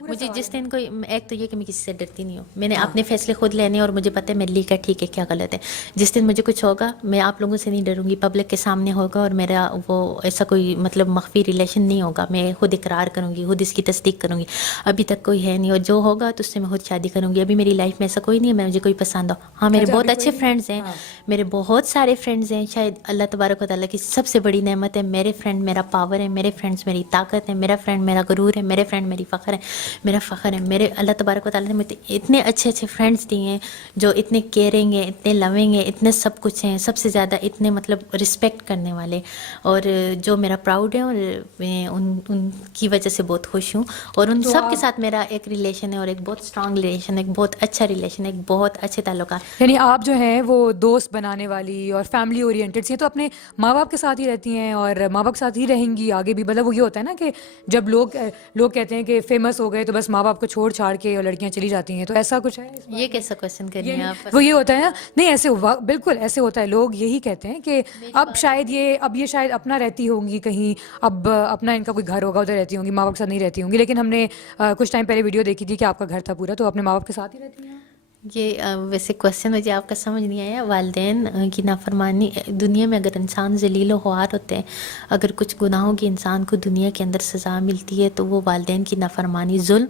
مجھے جس دن کوئی، ایک تو یہ کہ میں کسی سے ڈرتی نہیں ہوں، میں نے اپنے فیصلے خود لینے اور مجھے پتہ ہے میرے لیے کیا ٹھیک ہے کیا غلط ہے. جس دن مجھے کچھ ہوگا میں آپ لوگوں سے نہیں ڈروں گی، پبلک کے سامنے ہوگا اور میرا وہ ایسا کوئی مطلب مخفی ریلیشن نہیں ہوگا. میں خود اقرار کروں گی، خود اس کی تصدیق کروں گی. ابھی تک کوئی ہے نہیں اور جو ہوگا تو اس سے میں خود شادی کروں گی. ابھی میری لائف میں ایسا کوئی نہیں ہے مجھے کوئی پسند ہو. ہاں میرے بہت اچھے فرینڈز ہیں، میرے بہت سارے فرینڈز ہیں. شاید اللہ تبارک و تعالیٰ کی سب سے بڑی نعمت ہے میرے فرینڈ میرا پاور ہے، میرے فرینڈز میری طاقت ہے، میرا فرینڈ میرا غرور ہے، میرے فرینڈ میری فخر ہے، میرا فخر ہے. میرے اللہ تبارک و تعالیٰ نے مجھے اتنے اچھے اچھے فرینڈز دیے ہیں جو اتنے کیئرنگ ہیں، اتنے لونگ ہیں، اتنے سب کچھ ہیں. سب سے زیادہ اتنے مطلب رسپیکٹ کرنے والے اور جو میرا پراؤڈ ہے اور میں ان کی وجہ سے بہت خوش ہوں. اور ان سب کے ساتھ میرا ایک ریلیشن ہے اور ایک بہت اسٹرانگ ریلیشن ہے، ایک بہت اچھا ریلیشن ہے، ایک بہت اچھے تعلقات. یعنی آپ جو ہیں وہ دوست بنانے والی اور فیملی اورینٹڈ سی ہیں، تو اپنے ماں باپ کے ساتھ ہی رہتی ہیں اور ماں باپ کے ساتھ ہی رہیں گی آگے بھی. مطلب وہ یہ ہوتا ہے نا کہ جب لوگ کہتے ہیں کہ فیمس ہو گئے تو بس ماں باپ کو چھوڑ چھاڑ کے اور لڑکیاں چلی جاتی ہیں، تو ایسا کچھ ہے؟ یہ کیسا کوشچن کر رہی ہیں آپ؟ وہ یہ ہوتا ہے نا، نہیں ایسے بالکل ایسے ہوتا ہے. لوگ یہی کہتے ہیں کہ اب یہ شاید اپنا رہتی ہوں گی کہیں، اب اپنا ان کا کوئی گھر ہوگا ادھر رہتی ہوں گی، ماں باپ کے ساتھ نہیں رہتی ہوں گی. لیکن ہم نے کچھ ٹائم پہلے ویڈیو دیکھی تھی کہ آپ کا گھر تھا پورا، تو اپنے ماں باپ کے ساتھ ہی رہتی ہیں. یہ ویسے کوشچن مجھے آپ کا سمجھ نہیں آیا. والدین کی نافرمانی دنیا میں اگر انسان ذلیل و خوار ہوتے ہیں, اگر کچھ گناہوں کی انسان کو دنیا کے اندر سزا ملتی ہے تو وہ والدین کی نافرمانی, ظلم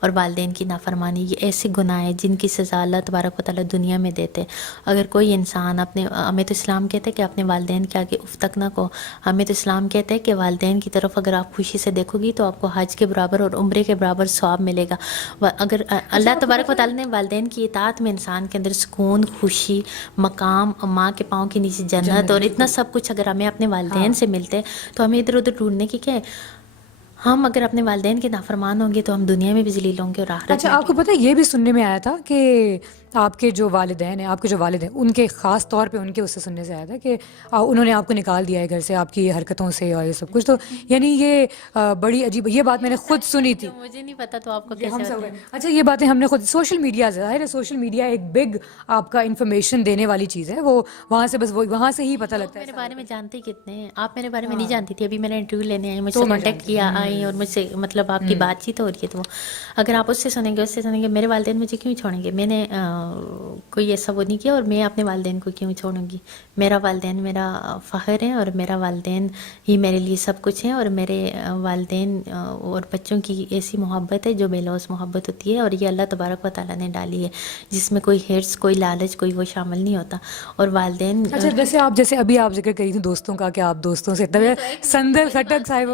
اور والدین کی نافرمانی, یہ ایسے گناہ ہیں جن کی سزا اللہ تبارک و تعالیٰ دنیا میں دیتے ہیں. اگر کوئی انسان اپنے, ہمیں تو اسلام کہتے ہیں کہ اپنے والدین کے آگے اف تک نہ کو. ہمیں تو اسلام کہتے ہیں کہ والدین کی طرف اگر آپ خوشی سے دیکھو گی تو آپ کو حج کے برابر اور عمرے کے برابر ثواب ملے گا. اگر اللہ تبارک و تعالیٰ نے والدین کی اطاعت میں انسان کے اندر سکون, خوشی, مقام, ماں کے پاؤں کے نیچے جنت اور اتنا سب کچھ اگر ہمیں اپنے والدین سے ملتے تو ہمیں ادھر ادھر ڈھونڈنے کی کیا ہے. ہم اگر اپنے والدین کے نافرمان ہوں گے تو ہم دنیا میں بھی ذلیل ہوں گے اور آخرت اچھا میں آپ کو پتہ ہے یہ بھی سننے میں آیا تھا کہ آپ کے جو والدین ہیں, آپ کے جو والد ہیں, ان کے خاص طور پہ ان کے اس سے سننے سے آیا تھا کہ انہوں نے آپ کو نکال دیا ہے گھر سے آپ کی حرکتوں سے اور یہ سب کچھ. تو یعنی یہ بڑی عجیب, یہ بات میں نے خود سنی تھی. مجھے نہیں پتا تو آپ کو یہ ہم کیسے سب ہوتا ہے. اچھا یہ باتیں ہم نے خود سوشل میڈیا سے, ظاہر ہے سوشل میڈیا ایک بگ آپ کا انفارمیشن دینے والی چیز ہے, وہ وہاں سے بس وہاں سے ہی پتہ لگتا ہے. میرے بارے میں جانتے کتنے ہیں آپ؟ میرے بارے میں نہیں جانتی تھی. ابھی میں نے انٹرویو لینے آئی, مجھ سے کانٹیکٹ کیا آئی اور مجھ سے مطلب آپ کی بات چیت ہو رہی ہے. تو اگر آپ اس سے سنیں گے, اس سے سنیں گے, میرے والدین مجھے کیوں چھوڑیں گے؟ میں نے کوئی ایسا وہ نہیں کیا اور میں اپنے والدین کو کیوں چھوڑوں گی؟ میرا والدین میرا فخر ہے اور میرا والدین ہی میرے لیے سب کچھ ہیں. اور میرے والدین اور بچوں کی ایسی محبت ہے جو بے لوث محبت ہوتی ہے, اور یہ اللہ تبارک و تعالیٰ نے ڈالی ہے جس میں کوئی حرص, کوئی لالچ, کوئی وہ شامل نہیں ہوتا. اور والدین اچھا جیسے ابھی آپ ذکر کری تھی دوستوں کا کہ آپ دوستوں سے سندر خٹک صاحب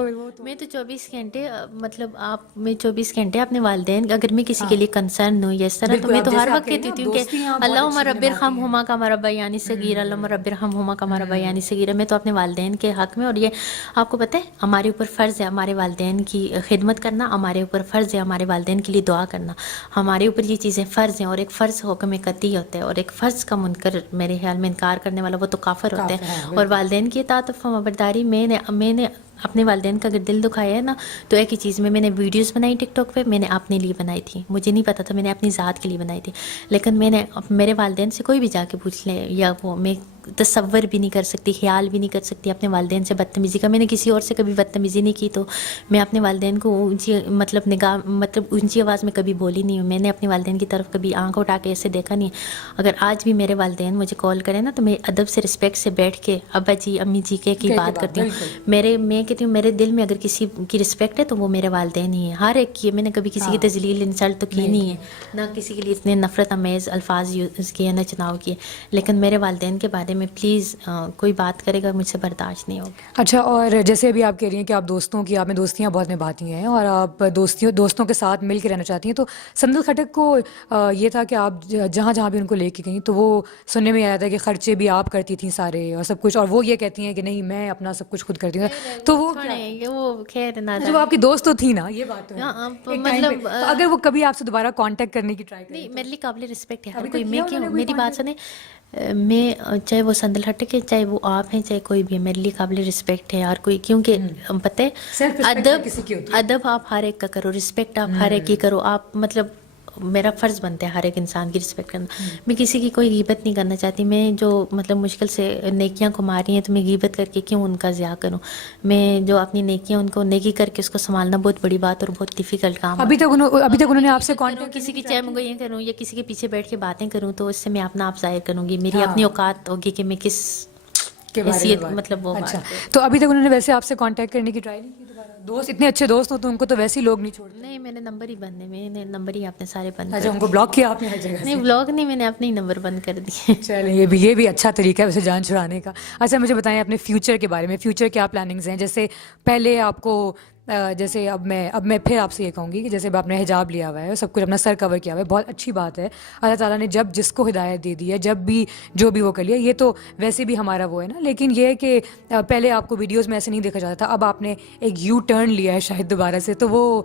میں تو 24 گھنٹے مطلب آپ میں 24 گھنٹے اپنے والدین, اگر میں کسی کے لیے کنسرن ہوں یا اس طرح, تو میں تو ہر وقت کہتی ہوں کہ اللہم رب ارحمہما کما ربیانی صغیرا, اللہم رب ارحمہما کما ربیانی صغیرا. میں تو اپنے والدین کے حق میں, اور یہ آپ کو پتہ ہے ہمارے اوپر فرض ہے ہمارے والدین کی خدمت کرنا, ہمارے اوپر فرض ہے ہمارے والدین کے لیے دعا کرنا, ہمارے اوپر یہ چیزیں فرض ہیں. اور ایک فرض حکم قطعی ہوتا ہے, اور ایک فرض کا منکر میرے خیال میں انکار کرنے والا وہ تو کافر ہوتے ہیں. اور والدین کی اطاعت و فرمانبرداری, میں نے اپنے والدین کا اگر دل دکھایا ہے نا, تو ایک ہی چیز میں نے ویڈیوز بنائی ٹک ٹاک پہ, میں نے اپنے لیے بنائی تھی, مجھے نہیں پتا تھا, میں نے اپنی ذات کے لیے بنائی تھی. لیکن میں نے میرے والدین سے کوئی بھی جا کے پوچھ لے, یا وہ میں تصور بھی نہیں کر سکتی, خیال بھی نہیں کر سکتی اپنے والدین سے بدتمیزی کا. میں نے کسی اور سے کبھی بدتمیزی نہیں کی, تو میں اپنے والدین کو اونچی اونچی آواز میں کبھی بولی نہیں ہوں. میں نے اپنے والدین کی طرف کبھی آنکھ اٹھا کے ایسے دیکھا نہیں. اگر آج بھی میرے والدین مجھے کال کریں نا, تو میں ادب سے رسپیکٹ سے بیٹھ کے ابا جی امی جی کی بات کرتی ہوں. میں کہتی ہوں میرے دل میں اگر کسی کی رسپیکٹ ہے تو وہ میرے والدین ہی ہیں, ہر ایک کی. میں نے کبھی کسی کی تذلیل انسلٹ تو کی نہیں ہے, نہ کسی کے لیے اتنے نفرت امیز الفاظ یوز کیے, نہ چناؤ کیے. لیکن میرے والدین کے بارے میں پلیز کوئی بات کرے گا مجھ سے برداشت نہیں ہوگا. اچھا, اور جیسے ابھی آپ کہہ رہی ہیں کہ آپ نے دوستیاں بہت نبھاتی ہیں اور آپ دوستوں کے ساتھ مل کے رہنا چاہتی ہیں, تو سندل خٹک کو یہ تھا کہ آپ جہاں جہاں بھی ان کو لے کے گئیں تو وہ سننے میں آیا تھا کہ خرچے بھی آپ کرتی تھیں سارے اور سب کچھ, اور وہ یہ کہتی ہیں کہ نہیں میں اپنا سب کچھ خود کرتی ہوں. تو وہ خیر نہ جو آپ کی دوست تو تھی نا, یہ بات تو ہے مطلب اگر وہ کبھی آپ سے دوبارہ کانٹیکٹ کرنے کی ٹرائی کریں, میرے لیے قابل رسپیکٹ ہے ہر کوئی. میں کیوں, میری بات سنیں, میں چاہے وہ سندل ہٹک ہے, چاہے وہ آپ ہیں, چاہے کوئی بھی ہے, میرے لیے قابل رسپیکٹ ہے ہر کوئی. کیونکہ پتہ ہے ادب آپ ہر ایک کا کرو, رسپیکٹ آپ ہر ایک کی کرو. آپ مطلب میرا فرض بنتا ہے ہر ایک انسان کی رسپیکٹ کرنا. میں کسی کی کوئی غیبت نہیں کرنا چاہتی. میں جو مطلب مشکل سے نیکیاں کما رہی ہیں تو میں غیبت کر کے کیوں ان کا ضیاع کروں؟ میں جو اپنی نیکیاں ان کو نیکی کر کے اس کو سنبھالنا بہت بڑی بات اور بہت ڈیفیکلٹ کام ہے. ابھی تک انہوں نے آپ سے کانٹیکٹ کسی کی چاہے میں یہ کروں یا کسی کے پیچھے بیٹھ کے باتیں کروں تو اس سے میں اپنا آپ ظاہر کروں گی. میری اپنی اوقات ہوگی کہ میں کس حیثیت مطلب وہ. اچھا, تو ابھی تک انہوں نے ویسے آپ سے کانٹیکٹ کرنے کی ٹرائی نہیں کی دوبارہ؟ دوست اتنے اچھے دوست ہو تو ان کو تو ویسے ہی لوگ نہیں چھوڑتے. نہیں, میں نے نمبر ہی بند ہے, میں نے نمبر ہی اپنے سارے بند. اچھا, ان کو بلاک کیا آپ نے ہر جگہ؟ نہیں بلاک نہیں, میں نے اپنے ہی نمبر بند کر دیے. چلیں یہ بھی اچھا طریقہ ہے ویسے جان چھڑانے کا. اچھا مجھے بتائیں اپنے فیوچر کے بارے میں, فیوچر کیا پلاننگز ہیں؟ جیسے پہلے آپ کو جیسے اب میں پھر آپ سے یہ کہوں گی کہ جیسے آپ نے حجاب لیا ہوا ہے, سب کچھ اپنا سر کور کیا ہوا ہے, بہت اچھی بات ہے. اللہ تعالیٰ نے جب جس کو ہدایت دے دی ہے, جب بھی جو بھی وہ کر لیا, یہ تو ویسے بھی ہمارا وہ ہے نا. لیکن یہ ہے کہ پہلے آپ کو ویڈیوز میں ایسے نہیں دیکھا جاتا تھا, اب آپ نے ایک یو ٹرن لیا ہے شاید دوبارہ سے, تو وہ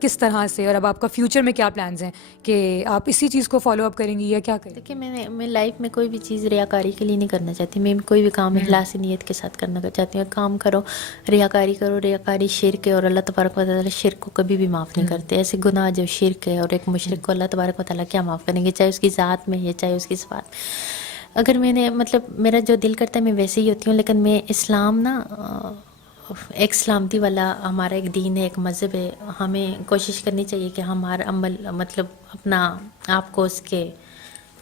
کس طرح سے, اور اب آپ کا فیوچر میں کیا پلانز ہیں کہ آپ اسی چیز کو فالو اپ کریں گی یا کیا کریں گی؟ دیکھیے میں لائف میں کوئی بھی چیز ریاکاری کے لیے نہیں کرنا چاہتی. میں کوئی بھی کام اخلاص نیت کے ساتھ کرنا چاہتی ہوں. کام کرو ریاکاری کرو, ریاکاری شرک ہے اور اللہ تبارک و تعالیٰ شرک کو کبھی بھی معاف نہیں کرتے. ایسے گناہ جو شرک ہے اور ایک مشرک کو اللہ تبارک و تعالیٰ کیا معاف کریں گے, چاہے اس کی ذات میں یا چاہے اس کی صفات. اگر میں نے مطلب میرا جو دل کرتا ہے میں ویسے ہی ہوتی ہوں. لیکن میں اسلام نا ایک سلامتی والا ہمارا ایک دین ہے, ایک مذہب ہے. ہمیں کوشش کرنی چاہیے کہ ہمارا عمل مطلب اپنا آپ کو اس کے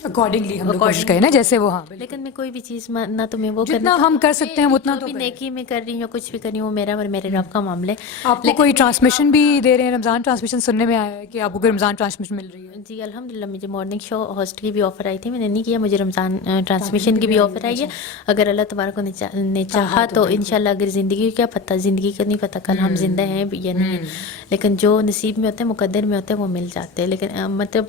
اکارڈنگلی ہم لوگ کوشش کریں نا جیسے وہ. ہاں لیکن میں کوئی بھی چیز نہ تو میں وہ جتنا ہم کر سکتے ہیں اتنا تو بھی نیکی میں کر رہی ہوں, کچھ بھی کر رہی ہوں, وہ میرا اور میرے رب کا معاملہ ہے. آپ کو کوئی ٹرانسمیشن بھی دے رہے ہیں, رمضان ٹرانسمیشن سننے میں آیا ہے کہ آپ کو کوئی رمضان ٹرانسمیشن مل رہی ہے؟ جی الحمدللہ مجھے مارننگ شو ہوسٹ کی بھی آفر آئی تھی, میں نے نہیں کیا, مجھے رمضان ٹرانسمیشن کی بھی آفر آئی ہے. اگر اللہ تبارک نے چاہا تو انشاءاللہ, اگر زندگی کیا پتہ, زندگی کا نہیں پتہ کل ہم زندہ ہیں یا نہیں ہیں, لیکن جو نصیب میں ہوتے ہیں, مقدر میں ہوتے ہیں, وہ مل جاتے ہیں. لیکن مطلب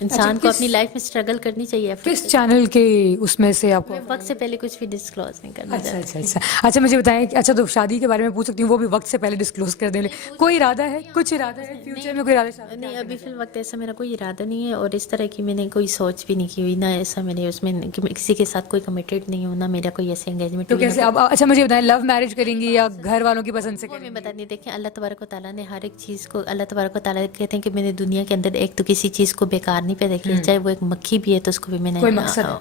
انسان کو اپنی لائف میں اسٹرگل کرنی چاہیے. کس چینل کے اس میں سے آپ کو؟ وقت سے پہلے کچھ بھی ڈسکلوز نہیں کرنا چاہتی. اچھا مجھے بتائیں کہ اچھا تو شادی کے بارے میں پوچھ سکتی ہوں, وہ بھی وقت سے پہلے ڈسکلوز کر دیں. کوئی ارادہ ہے, کچھ ارادہ ہے فیوچر میں, کوئی ارادہ؟ نہیں ابھی فی الوقت ایسا میرا کوئی ارادہ نہیں ہے, اور اس طرح کی میں نے کوئی سوچ بھی نہیں کی ہوئی, نہ ایسا میرے اس میں کہ میں کسی کے ساتھ کوئی کمیٹیڈ نہیں ہوں, نہ میرا کوئی ایسے انگیجمنٹ. تو کیسے آپ, اچھا مجھے بتائیں, لو میرج کریں گی یا گھر والوں کی پسند سے کریں گی؟ میں بتا نہیں, دیکھیں اللہ تبارک و تعالیٰ نے ہر ایک چیز کو, اللہ تبارک و تعالیٰ کہتے ہیں کہ میں نے دنیا کے اندر ایک تو کسی چیز کو بیکار نہیں پیدا کیا, چاہے وہ ایک مکھی بھی ہے تو اس کو بھی میں نے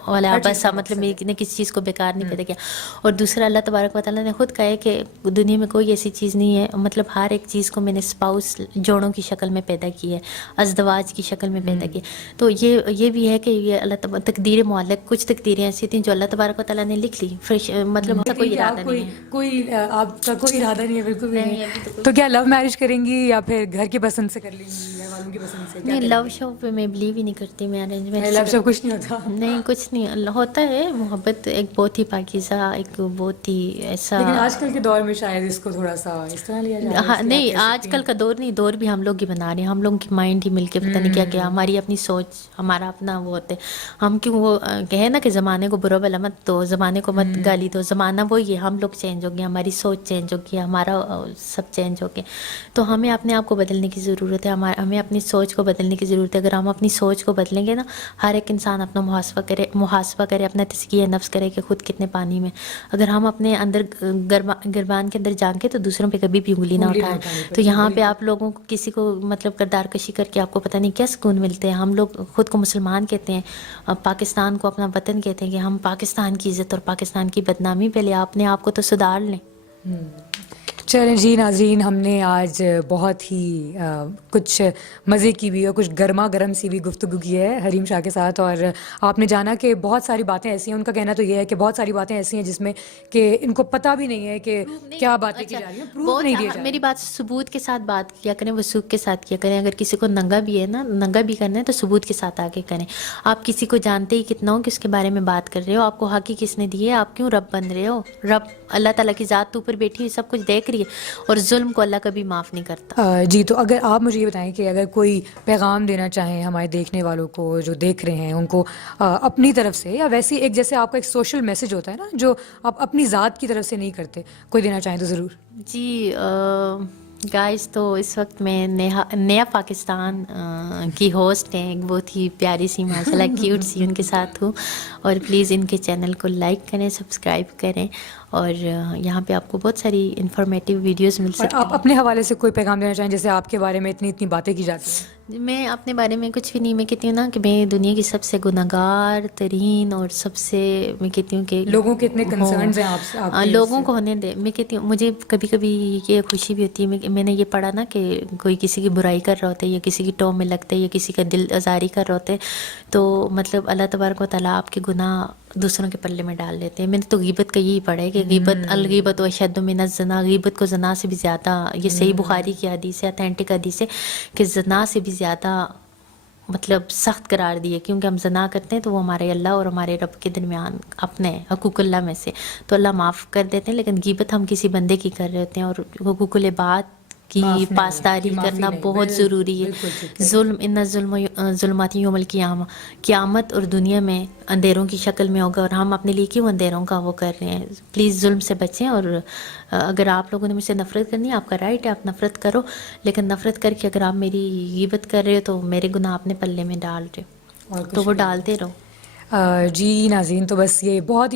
والا بس مطلب میں نے کسی چیز کو بیکار نہیں پیدا کیا. اور دوسرا اللہ تبارک و تعالیٰ نے خود کہا ہے کہ دنیا میں کوئی ایسی چیز نہیں ہے, مطلب ہر ایک چیز کو میں نے اسپاؤس جوڑوں کی شکل میں پیدا کی ہے, ازدواج کی شکل میں پیدا کی. تو یہ بھی ہے کہ یہ اللہ تقدیر معلق, کچھ تقدیریں ایسی تھیں جو اللہ تبارک و تعالیٰ نے لکھ لی, فریش مطلب کوئی ارادہ نہیں ہے. کوئی آپ کا کوئی ارادہ نہیں ہے بالکل بھی نہیں. تو کیا لو میرج کریں گی یا پھر گھر کی پسند سے کر لیں گی, گھر والوں کی پسند سے؟ نہیں لو شو پہ میں بلیو ہی نہیں کرتی, میں ارینجمنٹ لو شو کچھ نہیں ہوتا. نہیں کچھ نہیں ہوتا ہے. محبت ایک بہت ہی پاکیزہ, ایک بہت ہی ایسا, لیکن آج کل کے دور میں شاید اس کو تھوڑا سا اس طرح لیا جائے. ہاں نہیں آج کل کا دور نہیں, دور بھی ہم لوگ ہی بنا رہے ہیں, ہم لوگوں کی مائنڈ ہی مل کے پتہ نہیں کیا کیا, ہماری اپنی سوچ, ہمارا اپنا وہ ہوتے. ہم کیوں وہ کہیں نا کہ زمانے کو برا بلا مت دو, زمانے کو مت گالی دو, زمانہ وہی ہے, ہم لوگ چینج ہو گئے, ہماری سوچ چینج ہو گئی, ہمارا سب چینج ہو گیا. تو ہمیں اپنے آپ کو بدلنے کی ضرورت ہے, ہمیں اپنی سوچ کو بدلنے کی ضرورت ہے. اگر ہم اپنی سوچ کو بدلیں گے نا, ہر ایک انسان اپنا محاسبہ کرے, اپنا تزکیہ نفس کرے کہ خود کتنے پانی میں. اگر ہم اپنے اندر گربان کے اندر جھانکیں تو دوسروں پہ کبھی بھی انگلی نہ اٹھائیں. تو یہاں پہ آپ لوگوں کو کسی کو مطلب کردار کشی کر کے آپ کو پتہ نہیں کیا سکون ملتے ہیں. ہم لوگ خود کو مسلمان کہتے ہیں, پاکستان کو اپنا وطن کہتے ہیں, کہ ہم پاکستان کی عزت اور پاکستان کی بدنامی پہ لے, اپنے آپ کو تو سدھار لیں. چلیں جی ناظرین, ہم نے آج بہت ہی کچھ مزے کی بھی اور کچھ گرما گرم سی بھی گفتگو کی ہے حریم شاہ کے ساتھ, اور آپ نے جانا کہ بہت ساری باتیں ایسی ہیں, ان کا کہنا تو یہ ہے کہ بہت ساری باتیں ایسی ہیں جس میں کہ ان کو پتہ بھی نہیں ہے کہ کیا باتیں کی جا رہی ہیں, پروف نہیں دیا جا رہا. میری بات ثبوت کے ساتھ بات کیا کریں, وثوق کے ساتھ کیا کریں. اگر کسی کو ننگا بھی ہے نا, ننگا بھی کرنا ہے تو ثبوت کے ساتھ آگے کریں. آپ کسی کو جانتے ہی کتنا ہو کہ اس کے بارے میں بات کر رہے ہو, آپ کو حق ہی کس نے دی ہے, آپ کیوں رب بن رہے ہو. رب اللہ تعالیٰ کی ذات اوپر بیٹھی ہوئی سب کچھ دیکھ رہی ہے, اور ظلم کو اللہ کبھی معاف نہیں کرتا. جی تو اگر آپ مجھے یہ بتائیں کہ اگر کوئی پیغام دینا چاہیں ہمارے دیکھنے والوں کو جو دیکھ رہے ہیں, ان کو اپنی طرف سے یا ویسی ایک جیسے آپ کا ایک سوشل میسج ہوتا ہے نا جو آپ اپنی ذات کی طرف سے نہیں کرتے, کوئی دینا چاہیں تو ضرور. جی گائز, تو اس وقت میں نیا پاکستان کی ہوسٹ ہیں, ایک بہت ہی پیاری سی ماشاء اللہ کیوٹ سی ان کے ساتھ ہوں, اور پلیز ان کے چینل کو لائک کریں, سبسکرائب کریں, اور یہاں پہ آپ کو بہت ساری انفارمیٹیو ویڈیوز مل سکتی ہیں. آپ اپنے حوالے سے کوئی پیغام دینا چاہیں, جیسے آپ کے بارے میں اتنی باتیں کی جاتی ہیں. میں اپنے بارے میں کچھ بھی نہیں, میں کہتی ہوں نا کہ میں دنیا کی سب سے گناہگار ترین, اور سب سے میں کہتی ہوں کہ لوگوں کے اتنے کنسرنز ہیں آپ لوگوں کو ہونے دے. میں کہتی ہوں مجھے کبھی کبھی یہ خوشی بھی ہوتی ہے, میں نے یہ پڑھا نا کہ کوئی کسی کی برائی کر رہا ہوتا ہے, یا کسی کی ٹوم میں لگتا ہے, یا کسی کا دل آزاری کر رہا ہوتا ہے, تو مطلب اللہ تبارک و تعالیٰ آپ کے گناہ دوسروں کے پلے میں ڈال دیتے ہیں. میں نے تو غیبت کا یہی پڑھا ہے کہ الغیبت اشد من الزنا, غیبت کو زنا سے بھی زیادہ, یہ صحیح بخاری کی حدیث ہے, اتھینٹک حدیث ہے, کہ زنا سے بھی زیادہ مطلب سخت قرار دیے, کیونکہ ہم زنا کرتے ہیں تو وہ ہمارے اللہ اور ہمارے رب کے درمیان اپنے حقوق اللہ میں سے, تو اللہ معاف کر دیتے ہیں. لیکن غیبت ہم کسی بندے کی کر رہے ہوتے ہیں, اور حقوق العباد کی پاسداری کرنا بہت ضروری ہے. ظلم ان ظلمات یوم القیامہ, قیامت اور دنیا میں اندھیروں کی شکل میں ہوگا, اور ہم اپنے لیے کیوں اندھیروں کا وہ کر رہے ہیں. پلیز ظلم سے بچیں, اور اگر آپ لوگوں نے مجھ سے نفرت کرنی ہے, آپ کا رائٹ ہے, آپ نفرت کرو, لیکن نفرت کر کے اگر آپ میری غیبت کر رہے ہو تو میرے گناہ اپنے پلے میں ڈال رہے ہو, تو وہ ڈالتے رہو. جی ناظرین، تو بس یہ بہت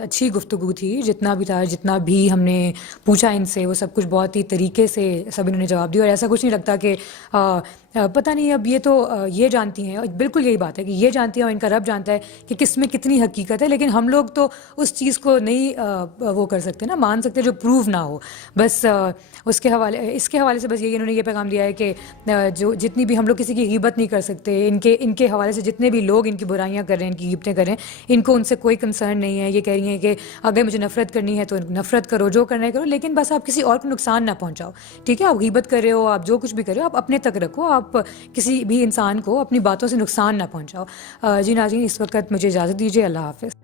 اچھی گفتگو تھی. جتنا بھی تھا، جتنا بھی ہم نے پوچھا ان سے، وہ سب کچھ بہت ہی طریقے سے سب انہوں نے جواب دیا. اور ایسا کچھ نہیں لگتا کہ پتہ نہیں اب یہ تو یہ جانتی ہیں. بالکل یہی بات ہے کہ یہ جانتی ہیں اور ان کا رب جانتا ہے کہ کس میں کتنی حقیقت ہے. لیکن ہم لوگ تو اس چیز کو نہیں وہ کر سکتے نا، مان سکتے جو پروو نہ ہو. بس اس کے حوالے سے بس یہی انہوں نے یہ پیغام دیا ہے کہ جو جتنی بھی ہم لوگ کسی کی غیبت نہیں کر سکتے. ان کے حوالے سے جتنے بھی لوگ ان کی برائیاں کر رہے ہیں، ان کی غیبتیں کر رہے ہیں، ان کو ان سے کوئی کنسرن نہیں ہے. یہ کہہ رہی ہیں کہ اگر مجھے نفرت کرنی ہے تو نفرت کرو، جو کرنا ہے کرو، لیکن بس آپ کسی اور کو نقصان نہ پہنچاؤ. ٹھیک ہے، آپ غیبت کر رہے ہو، آپ جو کچھ بھی کر رہے ہو، آپ اپنے تک رکھو. آپ کسی بھی انسان کو اپنی باتوں سے نقصان نہ پہنچاؤ. جی ناظرین، اس وقت مجھے اجازت دیجیے. اللہ حافظ.